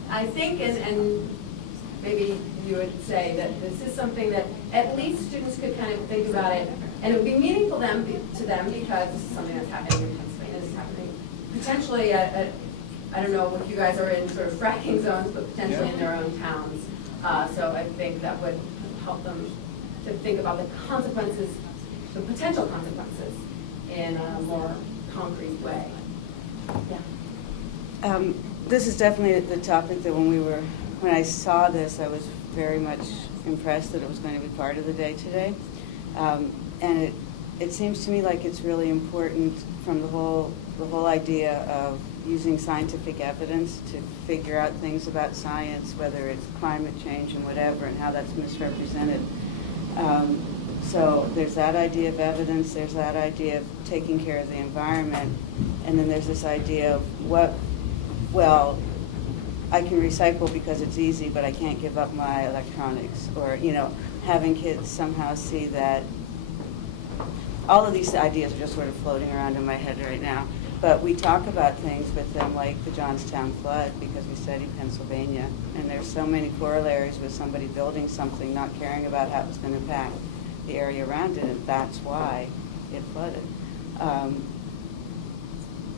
I think and maybe you would say that this is something that at least students could kind of think about it, and it would be meaningful to them because this is something that's happening in Pennsylvania. This is happening potentially I don't know if you guys are in sort of fracking zones, but potentially in their own towns. So I think that would help them to think about the consequences, the potential consequences, in a more concrete way. Yeah. This is definitely the topic that when I saw this, I was very much impressed that it was going to be part of the day today. And it seems to me like it's really important from the whole idea of using scientific evidence to figure out things about science, whether it's climate change and whatever, and how that's misrepresented. So there's that idea of evidence, there's that idea of taking care of the environment, and then there's this idea of I can recycle because it's easy, but I can't give up my electronics, or, having kids somehow see that. All of these ideas are just sort of floating around in my head right now. But we talk about things with them like the Johnstown flood because we study Pennsylvania, and there's so many corollaries with somebody building something, not caring about how it's going to impact the area around it, and that's why it flooded.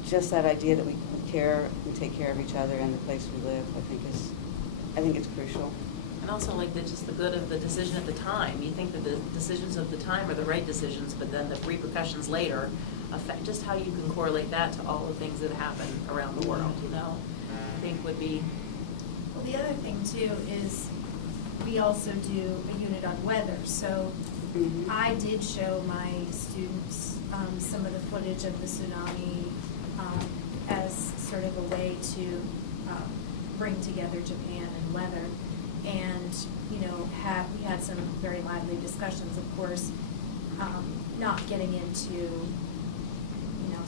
Just that idea that we care and take care of each other and the place we live, I think it's crucial. And also like just the good of the decision at the time. You think that the decisions of the time are the right decisions, but then the repercussions later affect just how you can correlate that to all the things that happen around the world, you know, I think would be. Well, the other thing too is we also do a unit on weather. So I did show my students some of the footage of the tsunami as sort of a way to bring together Japan and weather. And, you know, we had some very lively discussions, of course, not getting into, you know,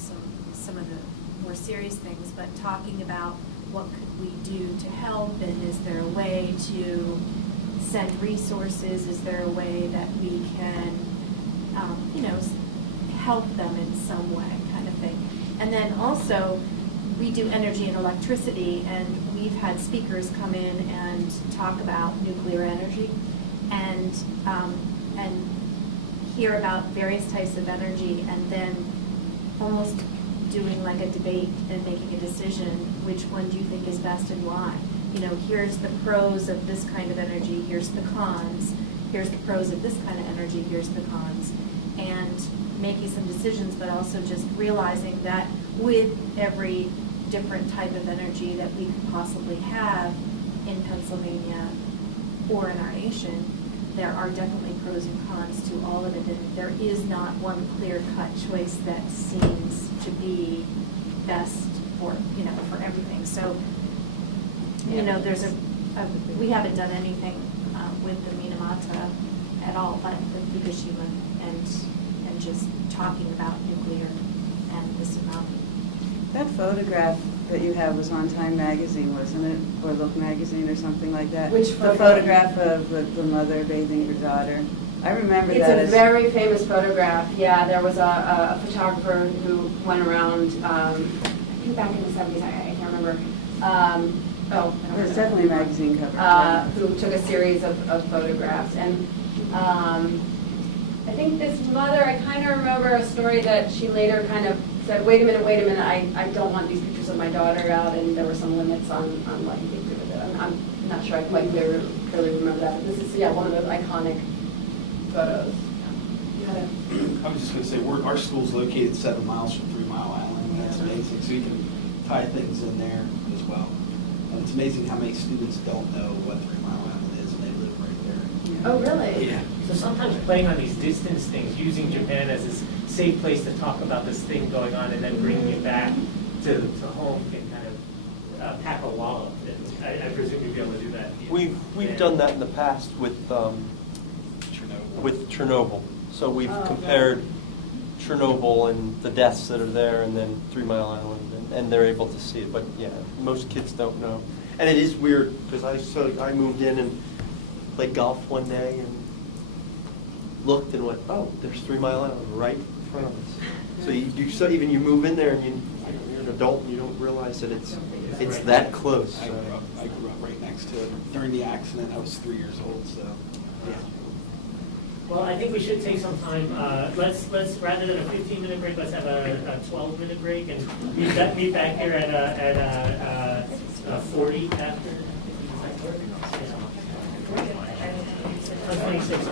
some of the more serious things, but talking about what could we do to help, and is there a way to send resources? Is there a way that we can, you know, help them in some way, kind of thing. And then also, we do energy and electricity, and we've had speakers come in and talk about nuclear energy and hear about various types of energy, and then almost doing like a debate and making a decision, which one do you think is best and why? You know, here's the pros of this kind of energy, here's the cons, here's the pros of this kind of energy, here's the cons. And making some decisions, but also just realizing that with every different type of energy that we could possibly have in Pennsylvania or in our nation, there are definitely pros and cons to all of it. And there is not one clear-cut choice that seems to be best for, you know, for everything. So, you know, there's we haven't done anything with the Minamata at all, but with Fukushima and just talking about nuclear and the tsunami. That photograph that you have was on Time Magazine, wasn't it? Or Look Magazine or something like that? Which the photograph of the mother bathing her daughter. I remember that. It's a very famous photograph. Yeah, there was a photographer who went around, I think back in the 70s, I can't remember. There's definitely a magazine cover. Who took a series of photographs. And I think this mother, I kind of remember a story that she later kind of said, wait a minute, I don't want these pictures of my daughter out, and there were some limits on what you could do with it. I'm not sure I quite clearly remember that, but this is, yeah, one of those iconic photos. I was just going to say, our school's located 7 miles from 3 Mile Island. That's amazing. So you can tie things in there as well. And it's amazing how many students don't know what 3 Mile Island is, and they live right there. Oh, really? Yeah. So sometimes playing on these distance things, using Japan as this safe place to talk about this thing going on, and then bringing it back to home can kind of pack a wallop. I presume you'd be able to do that. We've done that in the past with Chernobyl. So we've compared Chernobyl and the deaths that are there, and then 3 Mile Island, and they're able to see it. But yeah, most kids don't know. And it is weird because I moved in and played golf one day and looked and went, oh, there's 3 Mile Island right in front of us. So you move in there and you're an adult and you don't realize that it's that close. I grew up right next to it. During the accident, I was 3 years old, so yeah. Well, I think we should take some time. Let's rather than a 15-minute break, let's have a 12-minute break and meet back here at 40 after. 26.